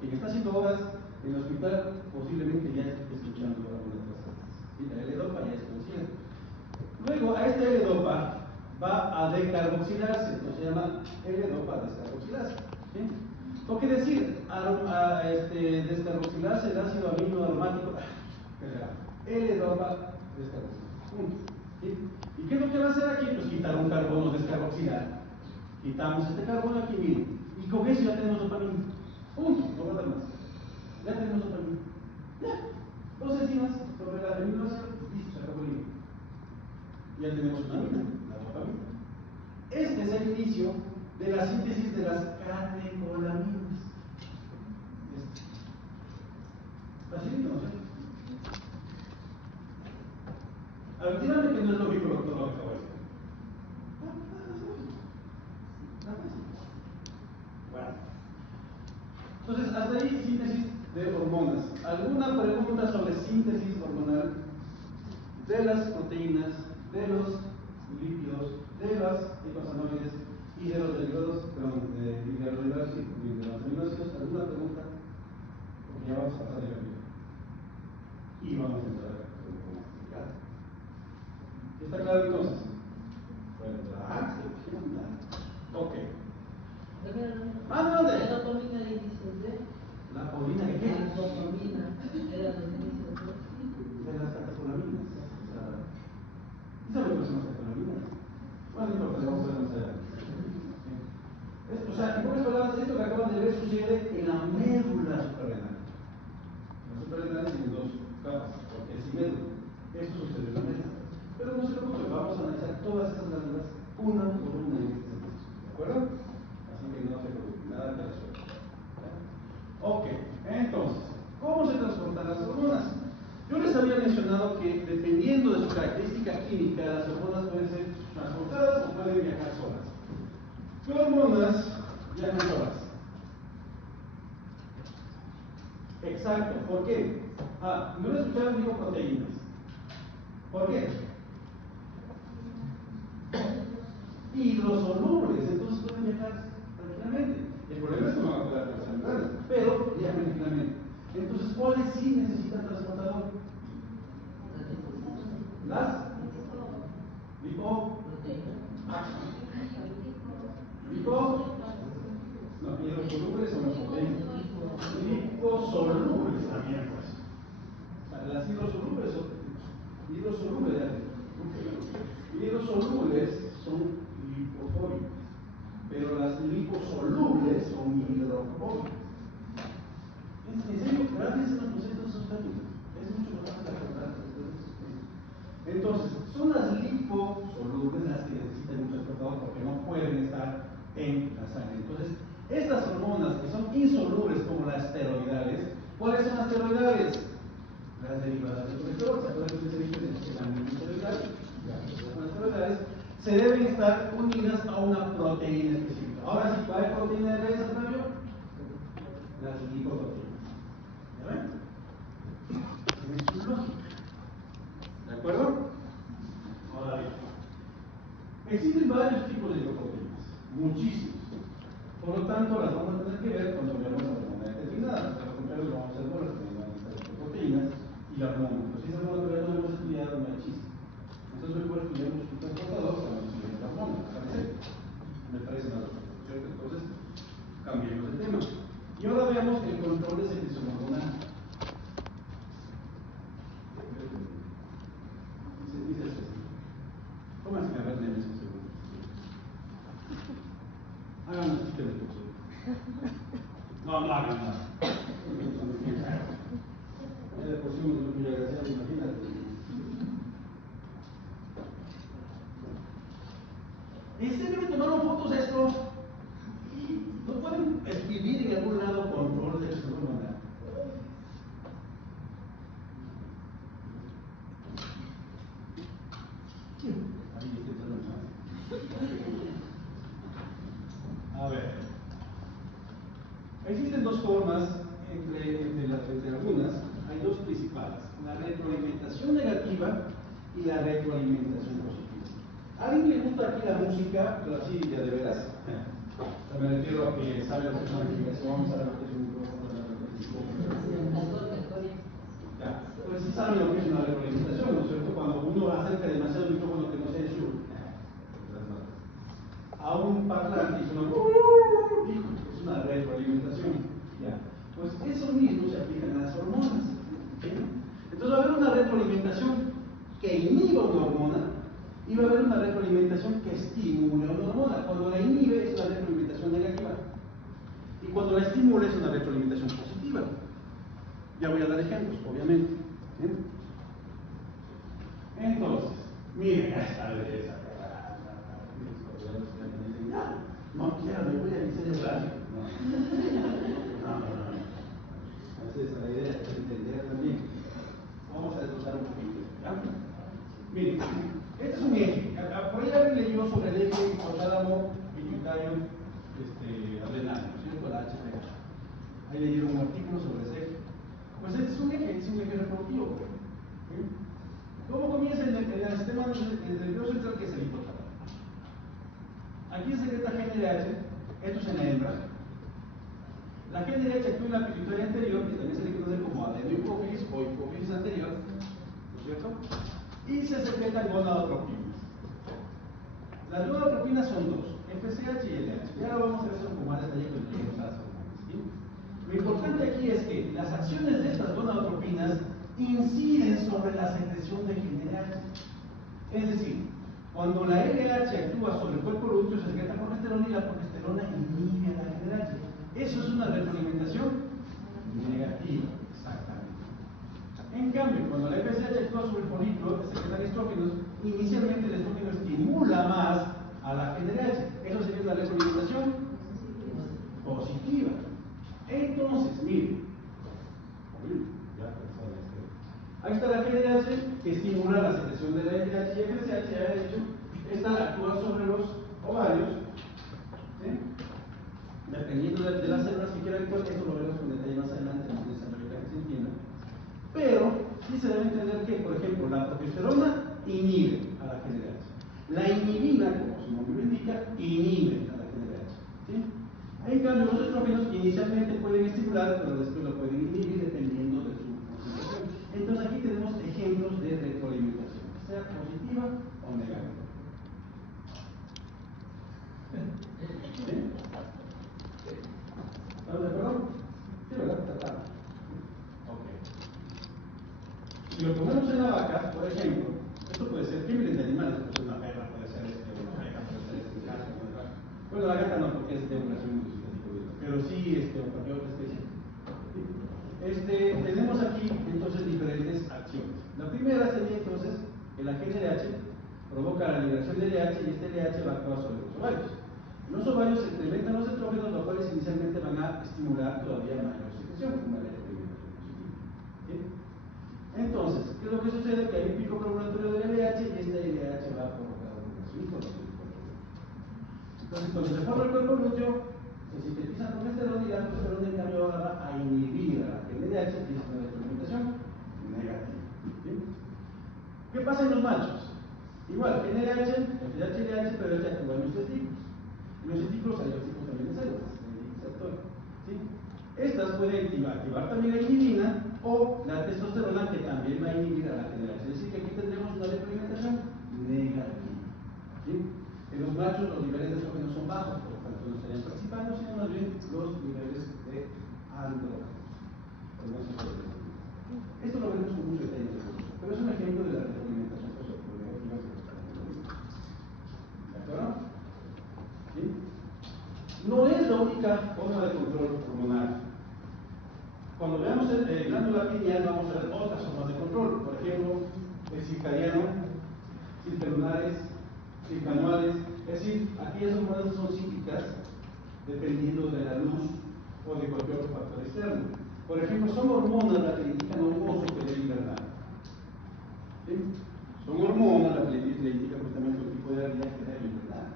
Quien está haciendo horas en el hospital posiblemente ya esté escuchando algunas cosas. ¿Sí? La L-dopa ya es conocida. Luego a este L-dopa va a decarboxilarse, entonces se llama L-dopa descarboxilasa. ¿Sí? ¿Qué quiere decir? Descarboxilarse el ácido amino aromático, L-dopa descarboxilasa. Punto. ¿Sí? ¿Y qué es lo que va a hacer aquí? Pues quitar un carbono descarboxilar. Quitamos este carbono aquí, miren. Y con eso ya tenemos dopamina. Punto, no nada más. Ya tenemos dopamina. Ya. Dos enzimas sobre la aminoácido, listo, se acabó el libro. Ya tenemos una amina, la dopamina. Este es el inicio de la síntesis de las catecolaminas. Facilito, ¿no? A ver, díganme que no es lógico lo que acabo de decir. Bueno. Entonces, hasta ahí síntesis de hormonas. ¿Alguna pregunta sobre síntesis hormonal de las proteínas, de los lípidos, de las icosanoides y de los derivados, de los aminoácidos? ¿Alguna pregunta? Porque ya vamos a pasar de camino. Y vamos a entrar a cómo explicar. ¿Está claro entonces? Bueno, ok. ¿Dónde? La dopamina de inicios de. ¿La paulina de qué? La dopamina era los inicios de las catecolaminas. ¿Y saben qué son las catecolaminas? Bueno, no importa, vamos a ver más adelante. O sea, en pocas palabras, esto que acaban de ver sucede en la médula suprarrenal. La suprarrenal tiene dos capas, porque es médula. Esto sucede en la médula. Pero no se preocupen, vamos a analizar todas estas glándulas una por una en este sentido. ¿De acuerdo? Así que no se preocupen, nada que resuelva. Ok, entonces, ¿cómo se transportan las hormonas? Yo les había mencionado que dependiendo de su característica química, las hormonas pueden ser transportadas o pueden viajar solas. ¿Qué hormonas viajan solas? Exacto, ¿por qué? No lo escucharon, digo proteínas. ¿Por qué? Hidrosolubles, entonces pueden viajar tranquilamente. El problema es que no van a poder transportar, pero viajan tranquilamente. Entonces, ¿cuáles sí necesitan transportador? Las hidrosolubles son las proteínas. Liposolubles también, pues. Las hidrosolubles son lipofóbicas, pero las liposolubles son hidrofóbicas. En serio, gracias a los conceptos de esos términos. Es mucho más fácil acordar. Entonces, son las liposolubles las que necesitan un transportador porque no pueden estar en la sangre. Entonces, estas hormonas que son insolubles como las esteroidales, ¿cuáles son las esteroidales? Las derivadas del colesterol. ¿Se acuerdan que se dice que la esteroidal? Las esteroidales se deben estar unidas a una proteína específica. Ahora sí, ¿cuál proteína debe ser cambio? Las lipoproteínas. ¿Ya ven? Tiene su lógica. ¿De acuerdo? Ahora bien, existen varios tipos de lipoproteínas, muchísimos. Por lo tanto, las vamos a tener que ver cuando veamos la hormona determinada. Por ejemplo, vamos a hacer bolas que van a estar lipoproteínas y la hormona. Pues esa hormona todavía no hemos estudiado, no existe. Entonces, mejor estudiamos un transportador para estudiar la hormona. Me parece más lógico, ¿cierto? Entonces, cambiemos de tema. Y ahora veamos el control de secreción hormonal. No, no hagan nada. Ya le pusimos una gracia, imagínate. ¿En serio me tomaron fotos estos? ¿No pueden escribir en algún lado control de eso? No, nada. A ver, existen dos formas, entre algunas, hay dos principales, la retroalimentación negativa y la retroalimentación positiva. ¿A alguien le gusta aquí la música, pero así de veras? Me refiero a que sabe lo que es una amplificación, sabe lo que es un micrófono, sabe lo que es un ya, pues sí saben lo que es una retroalimentación, ¿no es cierto? Cuando uno acerca demasiado el micrófono que no sea el suyo, a un parlante y suena es una retroalimentación. ¿Ya? Pues eso mismo se aplica a las hormonas. ¿Sí? Entonces va a haber una retroalimentación que inhiba una hormona y va a haber una retroalimentación que estimula una hormona. Cuando la inhibe es una retroalimentación negativa y cuando la estimula es una retroalimentación positiva. Ya voy a dar ejemplos, obviamente. ¿Sí? Entonces, miren esta belleza. No quiero, me voy a diseño gráfico. No. Esa es la idea, es entender también. Vamos a desglosar un poquito. ¿Ya? Miren, este es un eje. Por ahí alguien leyó sobre el eje hipotálamo, pituitario, adrenal, ¿no es cierto? La HPH. Ahí leyeron un artículo sobre ese eje. Pues este es un eje reproductivo. ¿Sí? ¿Cómo comienza el sistema nervioso central, que es el hipotálamo? Aquí se secreta GNRH, esto es en la hembra. La GNRH actúa en la pituitaria anterior, que también se le conoce como adenohipófisis o hipófisis anterior, ¿no es cierto? Y se secretan gonadotropinas. Las gonadotropinas son dos, FSH y LH. Ya lo vamos a ver eso con más detalle cuando lleguemos a las hormonas. ¿Sí? Lo importante aquí es que las acciones de estas gonadotropinas inciden sobre la secreción de GNRH. Es decir, cuando la LH actúa sobre el cuerpo lúteo se secreta progesterona y la progesterona inhibe a la GNRH. Eso es una retroalimentación negativa, exactamente. En cambio, cuando la FSH actúa sobre el folículo, se secretan estrógenos, inicialmente el estrógeno estimula más a la GNRH. Eso sería una retroalimentación positiva. Entonces, miren, ahí está la GNRH que estimula la secreción de la LH y FSH, ya he dicho, esta actúa sobre los ovarios, ¿sí? Dependiendo de las células que quieran, pues eso lo veremos con detalle más adelante, en el desarrollo para que se entienda. Pero sí se debe entender que, por ejemplo, la progesterona inhibe a la GNRH. La inhibina, como su nombre lo indica, inhibe a la GNRH. ¿Sí? En cambio, los estrógenos inicialmente pueden estimular, pero después lo pueden inhibir dependiendo de su concentración. Entonces aquí tenemos ejemplos de retroalimentación, sea positiva o negativa. ¿Sí? ¿Estamos de acuerdo? Sí, ¿verdad? Tratado. Ok. Si lo ponemos en la vaca, por ejemplo, esto puede ser, ¿qué miles de animales? Puede ser una perra, puede ser una oveja, puede ser un gato, una vaca. Bueno, la gata no, porque es de población multiespecífica, pero sí, cualquier otra especie. Tenemos aquí entonces diferentes acciones. La primera sería entonces que la GNRH provoca la liberación de LH y este LH va a actuar sobre los ovarios. En los ovarios se incrementan los estrógenos, los cuales inicialmente van a estimular todavía mayor secreción, como la retroalimentación positiva. ¿Sí? Entonces, ¿qué es lo que sucede? Que hay un pico probatorio del LH y este LH va a provocar una inflamación. Entonces, cuando se forma el cuerpo lúteo, se sintetiza progesterona y la progesterona en cambio ahora va a inhibir a la GNRH, que es una retroalimentación negativa. ¿Sí? ¿Qué pasa en los machos? Igual, GNRH, FSH, LH, pero este actúa en los testículos. En los testículos hay dos tipos también de células, ¿sí? Estas pueden activar también la inhibina o la testosterona, que también va a inhibir a la GNRH. Es decir, que aquí tendremos una retroalimentación negativa. ¿Sí? En los machos los niveles de estrógenos son bajos, por lo tanto no estarían participando, sino más bien los niveles de andrógenos. Esto lo veremos con mucho detalle, pero es un ejemplo de la retroalimentación positiva. ¿De acuerdo? ¿Sí? No es la única forma de control hormonal. Cuando veamos el glándula pineal, vamos a ver otras formas de control. Por ejemplo, el circadiano, circadianas, circanuales, es decir, aquellas hormonas que son cíclicas dependiendo de la luz o de cualquier otro factor externo. Por ejemplo, son hormonas las que indican a un oso que debe hibernar. ¿Sí? Son hormonas las que le indican justamente el tipo de vida que debe hibernar.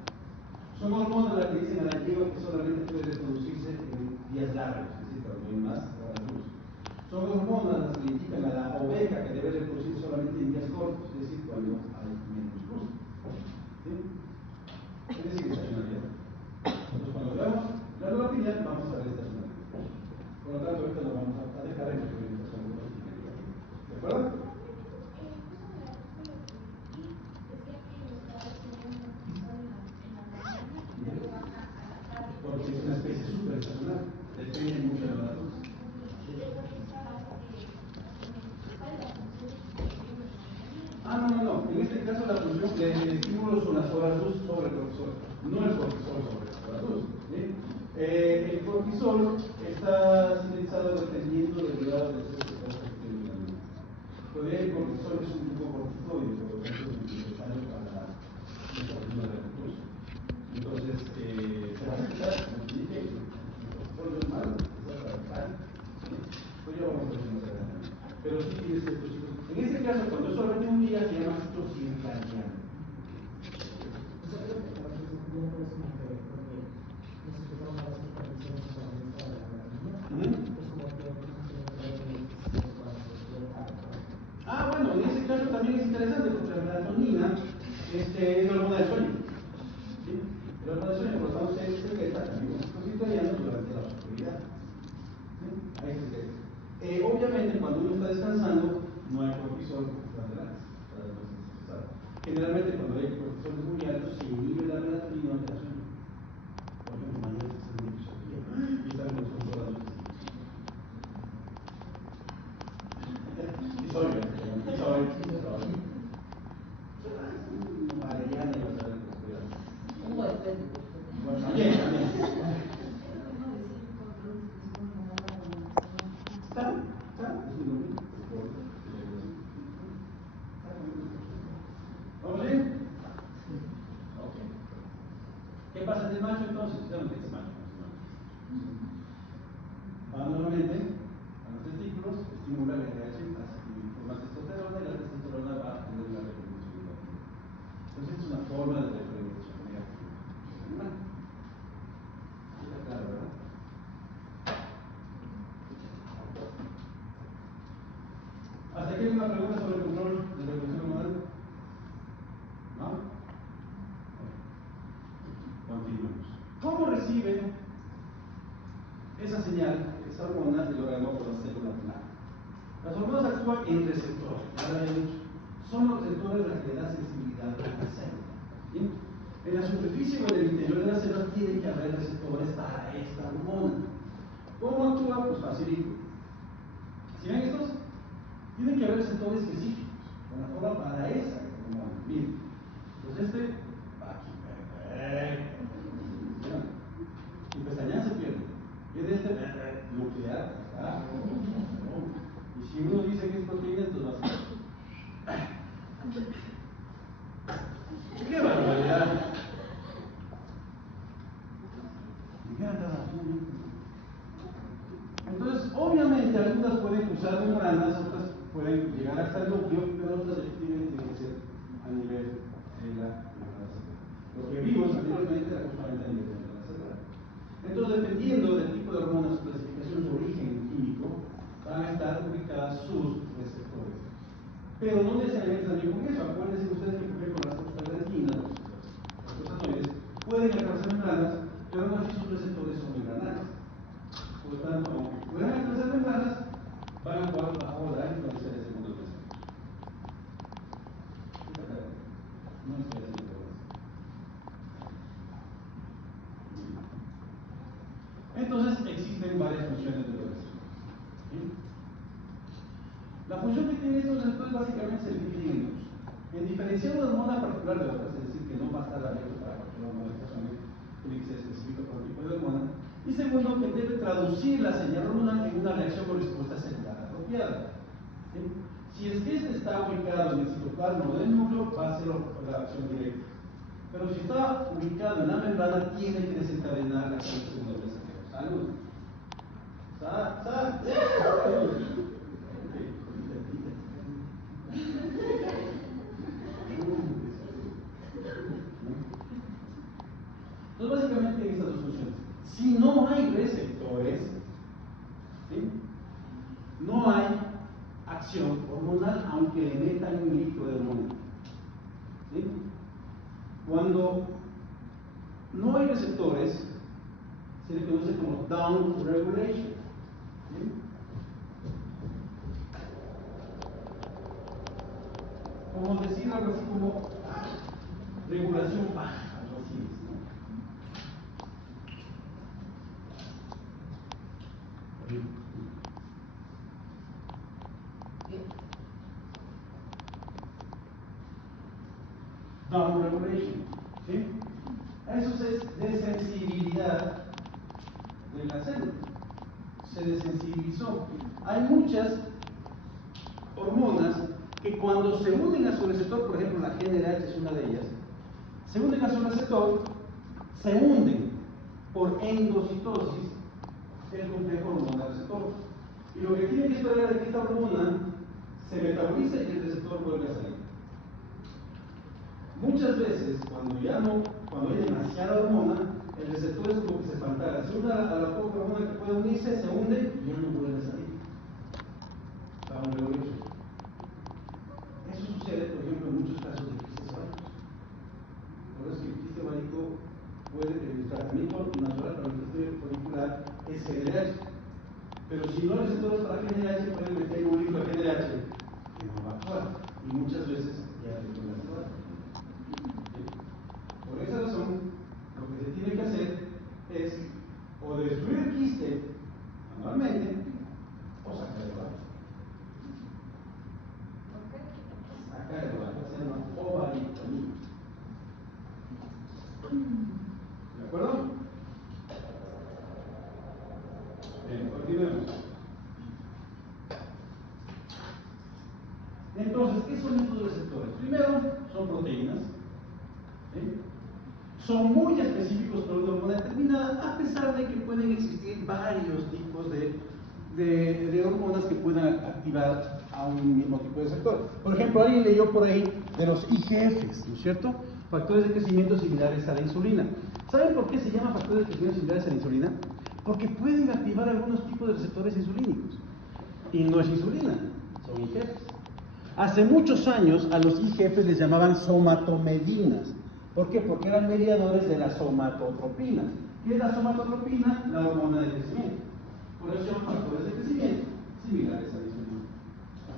Son hormonas las que dicen a la yegua que solamente puede reproducirse en días largos, es decir, cuando hay más horas luz. Son hormonas las que le indican a la oveja que debe reproducirse solamente en días cortos, es decir, cuando hay menos luz. ¿Sí? Es decir, estacionalidad. Entonces, cuando veamos la glándula pineal, vamos a ver estacionalidad. Por lo tanto, ahorita lo vamos a dejar en experimentación. ¿De acuerdo? Porque es una especie súper estacional, depende mucho de la luz. No. En este caso la función del estímulo son las horas luz sobre el cortisol, no el cortisol sobre las horas luz. ¿Sí? El cortisol está sintetizado dependiendo del grado de estrés que está sufriendo la luz. Todavía el cortisol es un tipo corticoide, por lo tanto es necesario para la fortuna de la luz. Entonces, se va a escuchar, como te dije, el cortisol no es malo, es radical. Pues ya vamos a ver más adelante. Pero sí tiene ciertos ciclos. En este caso, cuando es solamente un día, se llama ciclo circadiano. Bueno, en ese caso también es interesante porque la melatonina es la hormona del sueño. ¿Sí? La hormona del sueño, por lo tanto, se secreta también en los circadianos durante la oscuridad. ¿Sí? Ahí se secreta. Obviamente, cuando uno está descansando, no hay cortisol lateral. Generalmente, cuando hay cortisol muy alto, se inhibe la melatonina ante el sueño. Por ejemplo, mañana se está y están los controlados. Y soy. Mariana y otra vez. También. ¿Vamos bien? Ok. ¿Qué pasa en el macho entonces? ¿Saben qué es macho? Nuevamente, a los testículos estimula la creación de más testosterona y la testosterona va a tener una reproducción negativa. Entonces es una forma de reproducción negativa. Está claro, ¿verdad? ¿Hasta aquí hay una pregunta sobre el control de reproducción hormonal? ¿No? Continuamos. ¿Cómo recibe esa señal, esa hormona del órgano por la célula blanca? Las hormonas actúan en receptores, ya lo he dicho. Son los receptores los que le dan sensibilidad a la célula. ¿Sí? En la superficie o en el interior de la célula tienen que haber receptores para esta hormona. ¿Cómo actúa? Pues facilito. ¿Sí ven estos? Tienen que haber receptores específicos, con la forma para esa hormona. Miren, pues este va aquí, perfecto. Y pestañas se pierde. Viene este nuclear acá. Y si uno dice que es proteína, entonces va a ser. ¡Qué barbaridad! Entonces, obviamente, algunas pueden cruzar membranas, otras pueden llegar hasta el núcleo, pero otras efectivamente tienen que ser a nivel de la membrana celular. Lo que vimos anteriormente era justamente a nivel de la membrana celular. Entonces, dependiendo del tipo de hormona, su clasificación, su origen químico, van a estar ubicadas sus receptores. Pero no necesariamente también con eso. Acuérdense ustedes que, por ejemplo, las prostaglandinas, las prostanoides, pueden atravesar membranas, pero no así sus receptores son membranales. Por lo tanto, aunque puedan atravesar membranas, van a jugar bajo la influencia de segundos receptores. No estoy haciendo todo eso. Entonces, existen varias funciones de los receptores. ¿Sí? La función que tienen estos receptores básicamente se divide en dos. En diferenciar una hormona particular de otras, es decir, que no va a estar abierto para cualquier hormona, tiene que ser específico para un tipo de hormona, Y segundo, que debe traducir la señal hormonal en una reacción o respuesta celular apropiada. ¿Sí? Si es que este está ubicado en el citoplasma del núcleo, va a ser la acción directa. Pero si está ubicado en la membrana, tiene que desencadenar la acción segunda mensajero. Salud. Salud. Entonces, básicamente hay estas dos funciones. Si no hay receptores, ¿sí?, no hay acción hormonal, aunque emetan un litro de hormona. ¿Sí? Cuando no hay receptores, se le conoce como down regulation. ¿Sí? Como decir algo así como regulación baja, algo así es, ¿no? Down regulation, ¿sí? Eso es desensibilidad de la célula. Se desensibilizó. Hay muchas hormonas que cuando se unen a su receptor, por ejemplo la GnRH es una de ellas, se unen a su receptor, se hunden por endocitosis el complejo hormonal receptor. Y lo que tiene que esperar es que esta hormona se metabolice y el receptor vuelve a salir. Muchas veces, cuando hay demasiada hormona, el receptor es como que se espantara. Se une a la poca hormona que puede unirse, se hunde y ya no vuelve a salir. Eso sucede, por ejemplo, en muchos casos de quistes ováricos. Por eso que el quiste ovárico el tratamiento natural para el quiste folicular es GnRH. Pero si no hay receptores para GnRH, pueden meter un libro de GnRH que no va a actuar. Y muchas veces ya le pueden actuar. Por esa razón, lo que se tiene que hacer es o destruir el quiste manualmente o sacar el ovario. Sacar el ovario, hacer una ovarictomía. ¿De acuerdo? Bien, continuemos. Entonces, ¿qué son estos receptores? Primero, son proteínas. ¿Sí? Son muy específicos para una hormona determinada, a pesar de que pueden existir varios tipos de hormonas que puedan activar a un mismo tipo de receptor. Por ejemplo, alguien leyó por ahí de los IGFs, ¿no es cierto? Factores de crecimiento similares a la insulina. ¿Saben por qué se llaman factores de crecimiento similares a la insulina? Porque pueden activar algunos tipos de receptores insulínicos. Y no es insulina, son IGFs. Hace muchos años a los IGFs les llamaban somatomedinas. ¿Por qué? Porque eran mediadores de la somatotropina. ¿Qué es la somatotropina? La hormona de crecimiento. Por eso son factores de crecimiento similares a la insulina.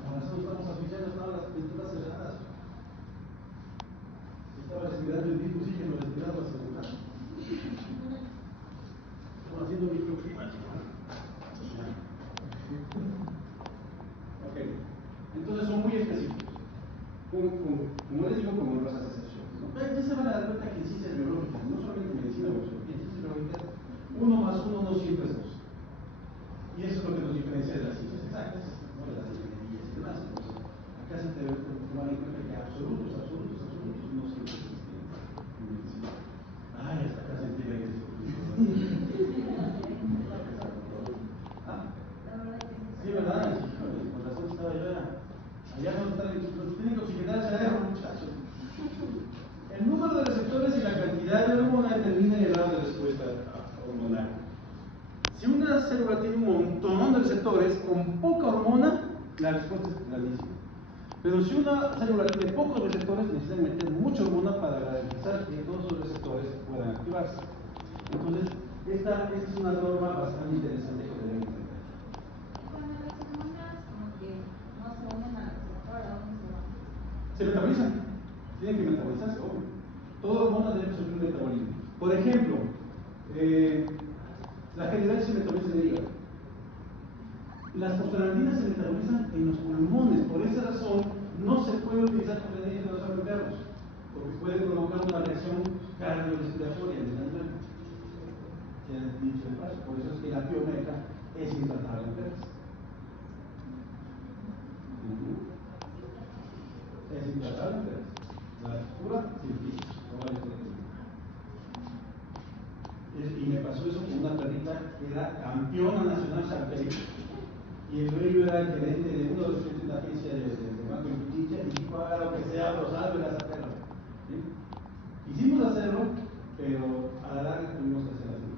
Por eso estamos asociando todas las pinturas cerradas. Estaba respirando el virus y que lo respiraba asegurar. Estamos haciendo microclimas. Ok. Entonces son muy específicos. Como les digo, como las asociaciones. Ya se van a dar cuenta que en ciencias biológicas, no solamente en medicina o biología, en ciencias biológicas, 1 más 1 no siempre es 2. Y eso es lo que nos diferencia de las ciencias exactas, ¿no? De las ingenierías y demás. Entonces, acá se te tomar en cuenta que absolutos no siempre existen en medicina. Ay, hasta acá se entiende que es. Sí, ¿verdad? Por razón estaba yo allá no están los tienen que oxigenar el cerebro, muchachos. El número de receptores y la cantidad de hormona determina el grado de respuesta hormonal. Si una célula tiene un montón de receptores con poca hormona, la respuesta es grandísima. Pero si una célula tiene pocos receptores, necesitan meter mucha hormona para garantizar que todos los receptores puedan activarse. Entonces, esta es una norma bastante interesante que debemos entender. Cuando las hormonas como que no se unen al receptor, ¿a dónde se van? Se metabolizan, tienen que metabolizarse, obvio. Toda hormona debe sufrir un metabolismo. Por ejemplo, la GnRH se metaboliza en el hígado. Las prostaglandinas se metabolizan en los pulmones. Por esa razón, no se puede utilizar prostaglandinas en los enfermos, porque puede provocar una reacción cardiorrespiratoria en el animal. dicho de paso, por eso es que la piomeca es intratable en perros. Es intratable en perros. La textura, científica, no vale por y me pasó eso con una perrita que era campeona nacional Champey, y el dueño era el gerente de uno de los clientes de la agencia de Banco de Pichincha, y dijo, haga lo que sea, pero sálvela esa perra. ¿Sí? Hicimos hacerlo, pero a la larga tuvimos que hacer así.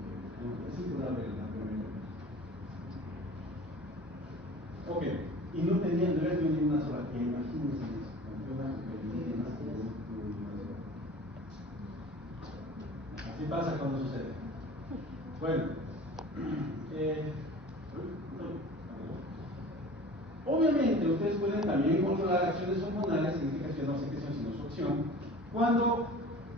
No, es incurable la primera. Ok, y no tenían ninguna sola que imagínense eso. Así pasa cuando sucede. Bueno, obviamente ustedes pueden también controlar acciones hormonales, significa que no secreción sino su acción, cuando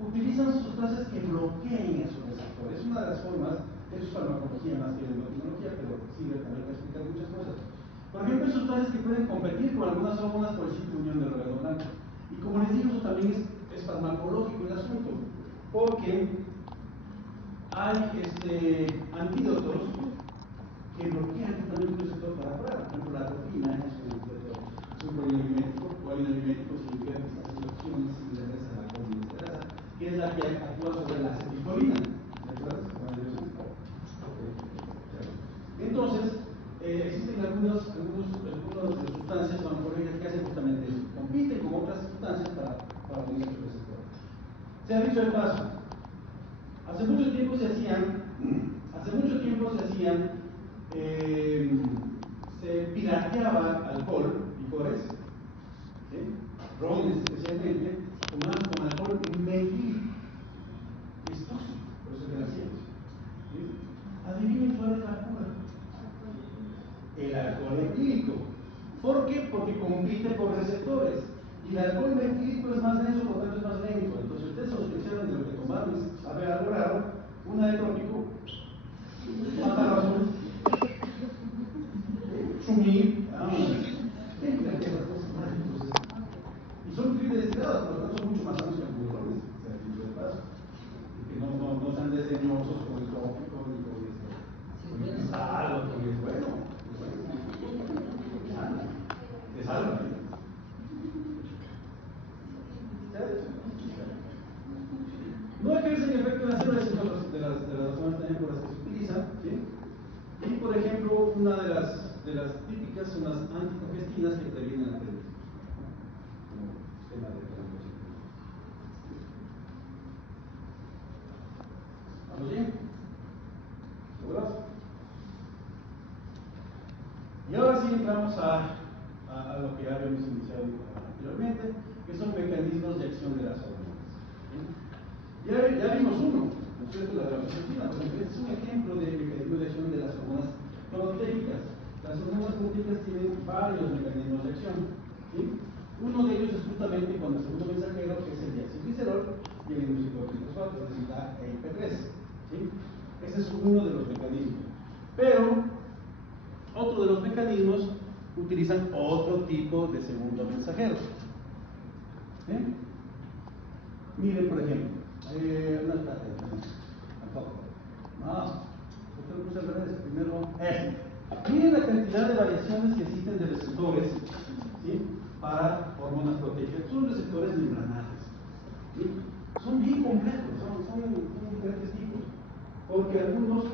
utilizan sustancias que bloqueen esos receptores. Es una de las formas, eso es farmacología más que endocrinología, pero sirve también para explicar muchas cosas. Por ejemplo, hay sustancias que pueden competir con algunas hormonas por el sitio de unión del órgano blanco. Y como les digo, eso también es farmacológico el asunto, porque hay antídotos que bloquean también un receptor para afuera. Por ejemplo, la atropina es un polinomimético, polinomimético significa que está haciendo acciones similares a la colinesteasa, que es la que actúa sobre la acetilcolina. Entonces, existen algunas sustancias farmacológicas que hacen justamente eso, compiten con otras sustancias para unir su receptor. Se ha dicho de paso, hace mucho tiempo se pirateaba alcohol, licores, ¿sí? Rones especialmente, tomados con alcohol metil, es tóxico, por eso quedan ciegos. ¿Sí? Adivinen cuál es la cura. El alcohol etílico. ¿Por qué? Porque compite por receptores. Y el alcohol metílico es más denso, por tanto es más lento. Entonces, ustedes sospecharon de lo que tomaron, sabe algo raro, una de trópico, mata a azul, sumir, y son triglicéridos, por lo tanto son mucho más sanos que los burrones, o sea, dicho de paso, y que no sean desdeñosos con el trópico, ni con el sal, con el bueno, te salva. No ejercen efecto en hacer de las razones también por las que se utilizan, ¿sí? Y por ejemplo, una de las típicas son las anticongestinas que previenen la pérdida, como sistema de transporte. ¿Vamos bien? ¿Seguros? Y ahora sí entramos a lo que ya habíamos iniciado anteriormente, que son mecanismos de acción de las hormonas. ¿Sí? Ya vimos uno, ¿no es cierto? La vasopresina, por ejemplo, es un ejemplo de mecanismo de acción de las hormonas proteicas. Las hormonas proteicas tienen varios mecanismos de acción. ¿Sí? Uno de ellos es justamente cuando el segundo mensajero, que es el diacilglicerol, y el induciclorofosfato, es decir, la EIP3. ¿Sí? Ese es uno de los mecanismos. Pero, otro de los mecanismos utilizan otro tipo de segundo mensajero. ¿Sí? Miren, por ejemplo, no está tampoco. No, usted lo puse al revés. Primero, miren la cantidad de variaciones que existen de receptores, ¿sí? Para hormonas proteicas. Son receptores membranales, ¿sí? Son bien complejos, son diferentes tipos, porque algunos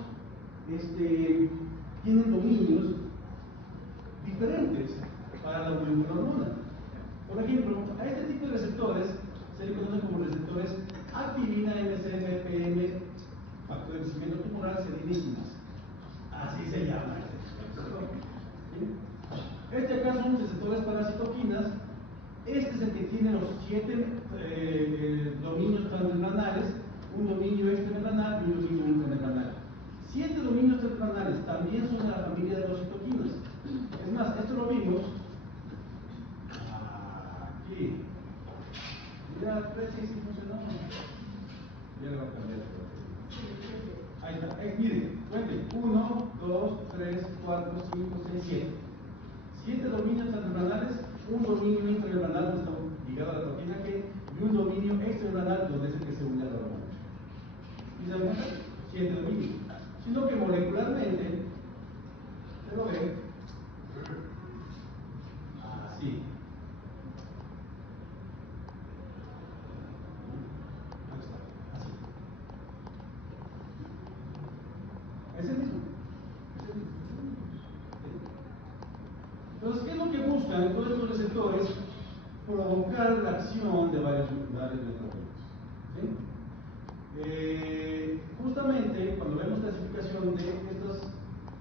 tienen dominios diferentes para la unión de la hormona. Por ejemplo, a este tipo de receptores se le conocen como receptores activina, MCM, PM, factor de crecimiento tumoral, serininas. Así se llama este receptor. ¿Sí? Este acá son receptores para citoquinas. Este es el que tiene los 7 dominios transmembranales, un dominio extramembranal y un dominio intramembranal. 7 dominios transmembranales también son de la familia de los citoquinas. Es más, esto lo vimos aquí. Ya, sí funcionó. Ya le va a cambiar. Ahí está. Miren, cuenten. 1, 2, 3, 4, 5, 6, 7. 7 dominios transmembranales, un dominio intramembranal donde está ligado a la proteína G y un dominio extramembranal donde es el que se une a la hormona. ¿Y se dan cuenta? 7 dominios. sino que molecularmente se lo ve así. Así. Es el mismo. Entonces, ¿qué es lo que buscan todos estos receptores? Provocar la acción de varios metabolitos. ¿Sí? Justamente, cuando vemos clasificación de estos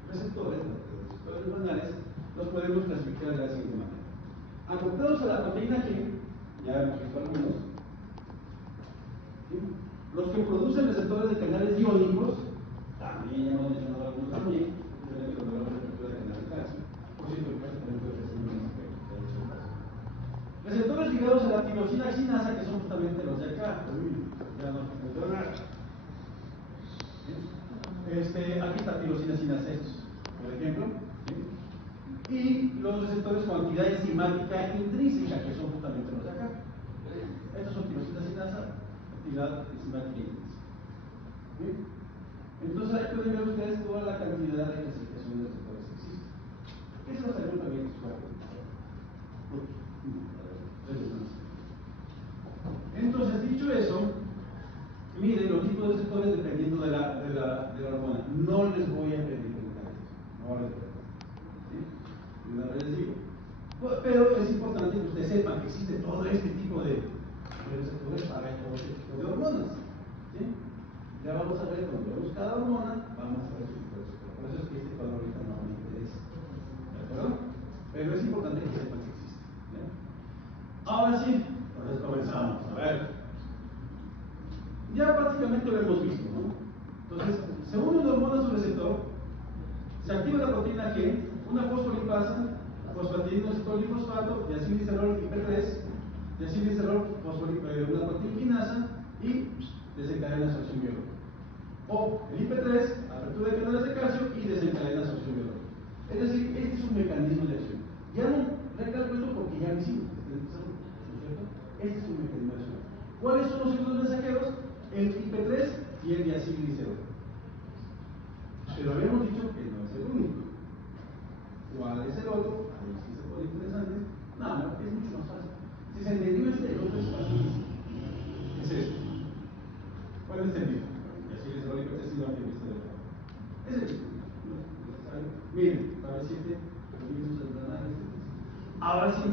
receptores, los receptores neuronales, los podemos clasificar de la siguiente manera. Acoplados a la proteína G, ya hemos visto algunos, ¿sí? Los que producen receptores de canales iónicos, también ya hemos mencionado algunos también, cuando hablamos de receptores de canales de calcio, por cierto, el calcio también puede ser un aspecto. Receptores ligados a la tirosina quinasa, que son justamente los de acá. Ya no se nada. Aquí está tirosina quinasa estos, por ejemplo. ¿Sí? Y los receptores con actividad enzimática intrínseca, que son justamente los de acá. Estos son tirosina quinasa, actividad enzimática intrínseca. ¿Sí? Entonces ahí pueden ver ustedes toda la cantidad de clasificación de receptores que existen. Eso va a salir también en su cuerpo. Entonces, dicho eso, miren los tipos de receptores dependiendo de la hormona. No les voy a pedir detalles, no les voy a pedir. ¿Sí? Una vez les digo. Pero es importante que ustedes sepan que existe todo este tipo de receptores para todo este tipo de hormonas. ¿Sí? Ya vamos a ver, cuando vemos cada hormona, vamos a ver su tipo de receptor. Por eso es que este cuadro ahorita no me interesa. ¿De acuerdo? Pero es importante que sepan que existe. ¿Sí? Ahora sí, entonces comenzamos. A ver. Ya prácticamente lo hemos visto, ¿no? Entonces, según una hormona su receptor, se activa la proteína G, una fosfolipasa, fosfatidinoacetolifosfato, diacilglicerol IP3, diacilglicerol, una proteína quinasa y desencadena absorción biológica. O el IP3, apertura de canales de calcio y desencadena absorción biológica. Es decir, este es un mecanismo de acción. Ya no recalco esto porque ya lo hicimos, ¿no es cierto? Este es un mecanismo de acción. ¿Cuáles son los ciclos mensajeros? El IP3 y el diacilglicerol. Pero habíamos dicho que no es el único. ¿Cuál es el otro? Ahí sí se pone interesante. No, es mucho más fácil. Si se entendió el otro es fácil. Es este. ¿Cuál es el mismo? Diacilglicerol y IP3 y no tiene este otro. Es el mismo. Miren, para 7, ahora sí.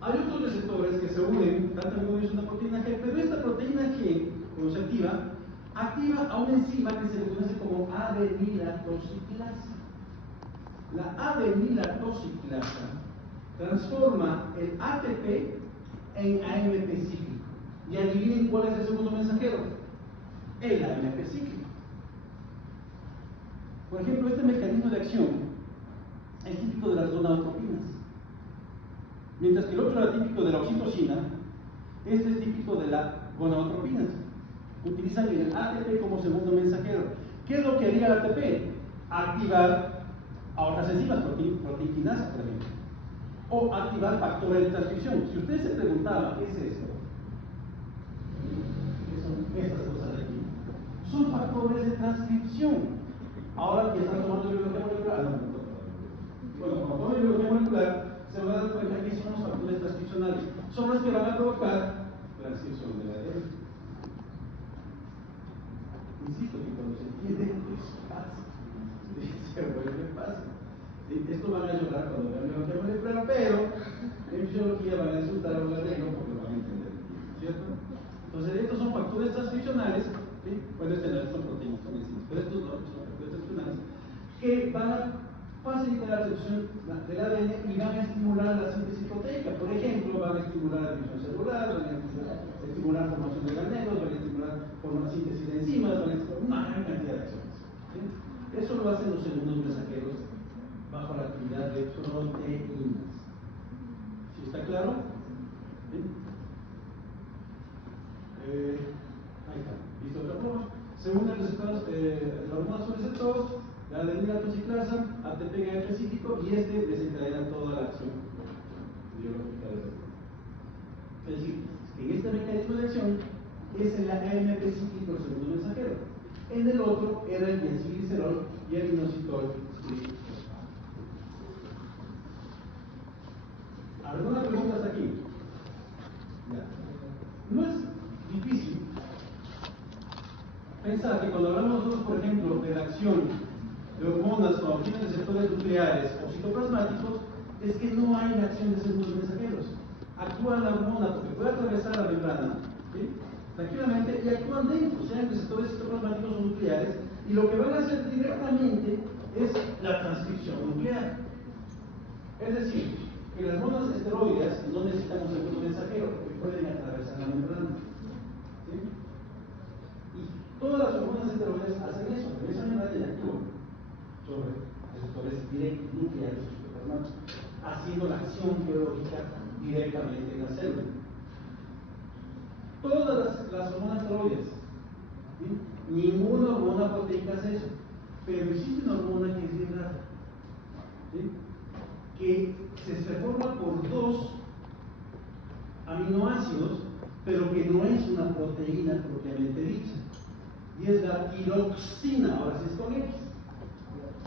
Hay otros receptores que se unen, tanto como es una proteína G, pero esta proteína G, cuando se activa a una enzima que se le conoce como adenilatoxiclasa. La adenilatoxiclasa transforma el ATP en AMP cíclico. Y adivinen cuál es el segundo mensajero, el AMP cíclico. Por ejemplo, este mecanismo de acción es típico de las gonadotropinas. Mientras que el otro era típico de la oxitocina, este es típico de las gonadotropinas. Utilizan el ATP como segundo mensajero. ¿Qué es lo que haría el ATP? Activar a otras enzimas, proteínas, por ejemplo. O activar factores de transcripción. Si usted se preguntaba, ¿qué es esto? ¿Qué son estas cosas de aquí? Son factores de transcripción. Ahora que están tomando biología molecular, bueno, cuando toman biología molecular, se van a dar cuenta que son los factores transcripcionales. Son los que van a provocar transcripción de ADN. Insisto que cuando se entiende, es fácil. Se vuelve fácil. Esto van a llorar cuando vean biología molecular, pero en fisiología van a disfrutar o la regla porque lo van a entender. ¿Cierto? Entonces, estos son factores transcripcionales, ¿sí? Pueden tener son proteínas, son enzimas, pero estos no son factores transcripcionales que van a facilitar la reducción del ADN y van a estimular la síntesis proteica. Por ejemplo, van a estimular la división celular, van a estimular la formación de granelos, van a estimular la síntesis de enzimas, van a estimular una gran cantidad de acciones. ¿Sí? Eso lo hacen los segundos mensajeros bajo la actividad de proteínas. ¿Sí está claro? ¿Sí? Ahí está. ¿Listo? Otra forma. Según el receptor, la hormona su receptor, la adenilatoxiclasa, ATP específico, y este desencadena toda la acción biológica del receptor. Es decir, en este mecanismo de acción es el AMP cíclico el segundo mensajero. En el otro era el diacilglicerol y el inositol. ¿Alguna pregunta hasta aquí? Ya. No es difícil pensar que cuando hablamos nosotros, por ejemplo, de la acción de hormonas cuando tienen receptores nucleares o citoplasmáticos, es que no hay la acción de segundos mensajeros. Actúa la hormona porque puede atravesar la membrana, ¿sí?, tranquilamente, y actúan dentro, sean receptores citoplasmáticos o nucleares, y lo que van a hacer directamente es la transcripción nuclear. Es decir, que las hormonas esteroideas no necesitan un segundo mensajero porque pueden atravesar la membrana, ¿sí? Y todas las hormonas esteroideas hacen eso, atraviesan la membrana y actúan sobre receptores directos nucleares o citoplasmáticos, haciendo la acción biológica directamente en la célula. Todas las hormonas esteroideas, ¿sí?, ninguna hormona proteica hace eso, pero existe una hormona que es bien rara, ¿sí?, que se forma por dos aminoácidos, pero que no es una proteína propiamente dicha, y es la tiroxina, ahora sí es con X.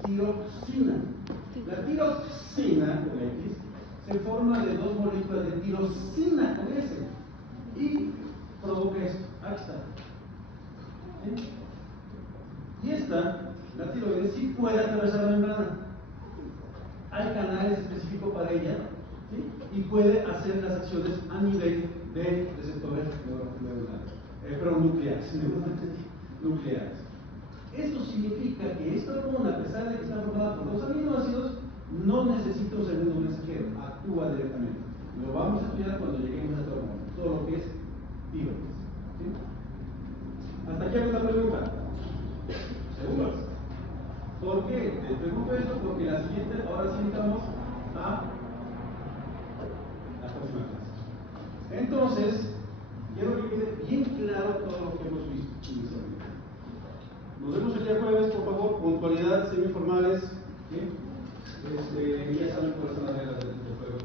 Tiroxina. La tiroxina con X se forma de dos moléculas de tirosina con S y provoca esto. Aquí está. ¿Sí? Y esta, la tiroides, sí puede atravesar la membrana. Hay canales específicos para ella, ¿sí?, y puede hacer las acciones a nivel de receptores nucleares. Esto significa que esta hormona, a pesar de que está formada por dos aminoácidos, no necesita un segundo mensajero, actúa directamente. Lo vamos a estudiar cuando lleguemos a esta hormona, todo lo que es tiroides, ¿sí? ¿Hasta aquí hay una pregunta? ¿Seguros? ¿Por qué? Te pregunto esto porque la siguiente, ahora sí entramos a la próxima clase. Entonces, quiero que quede bien claro todo lo que hemos visto inicialmente. Nos vemos el día jueves, por favor, puntualidad, semiformales, ¿sí? Ya saben cuáles son las reglas del juego.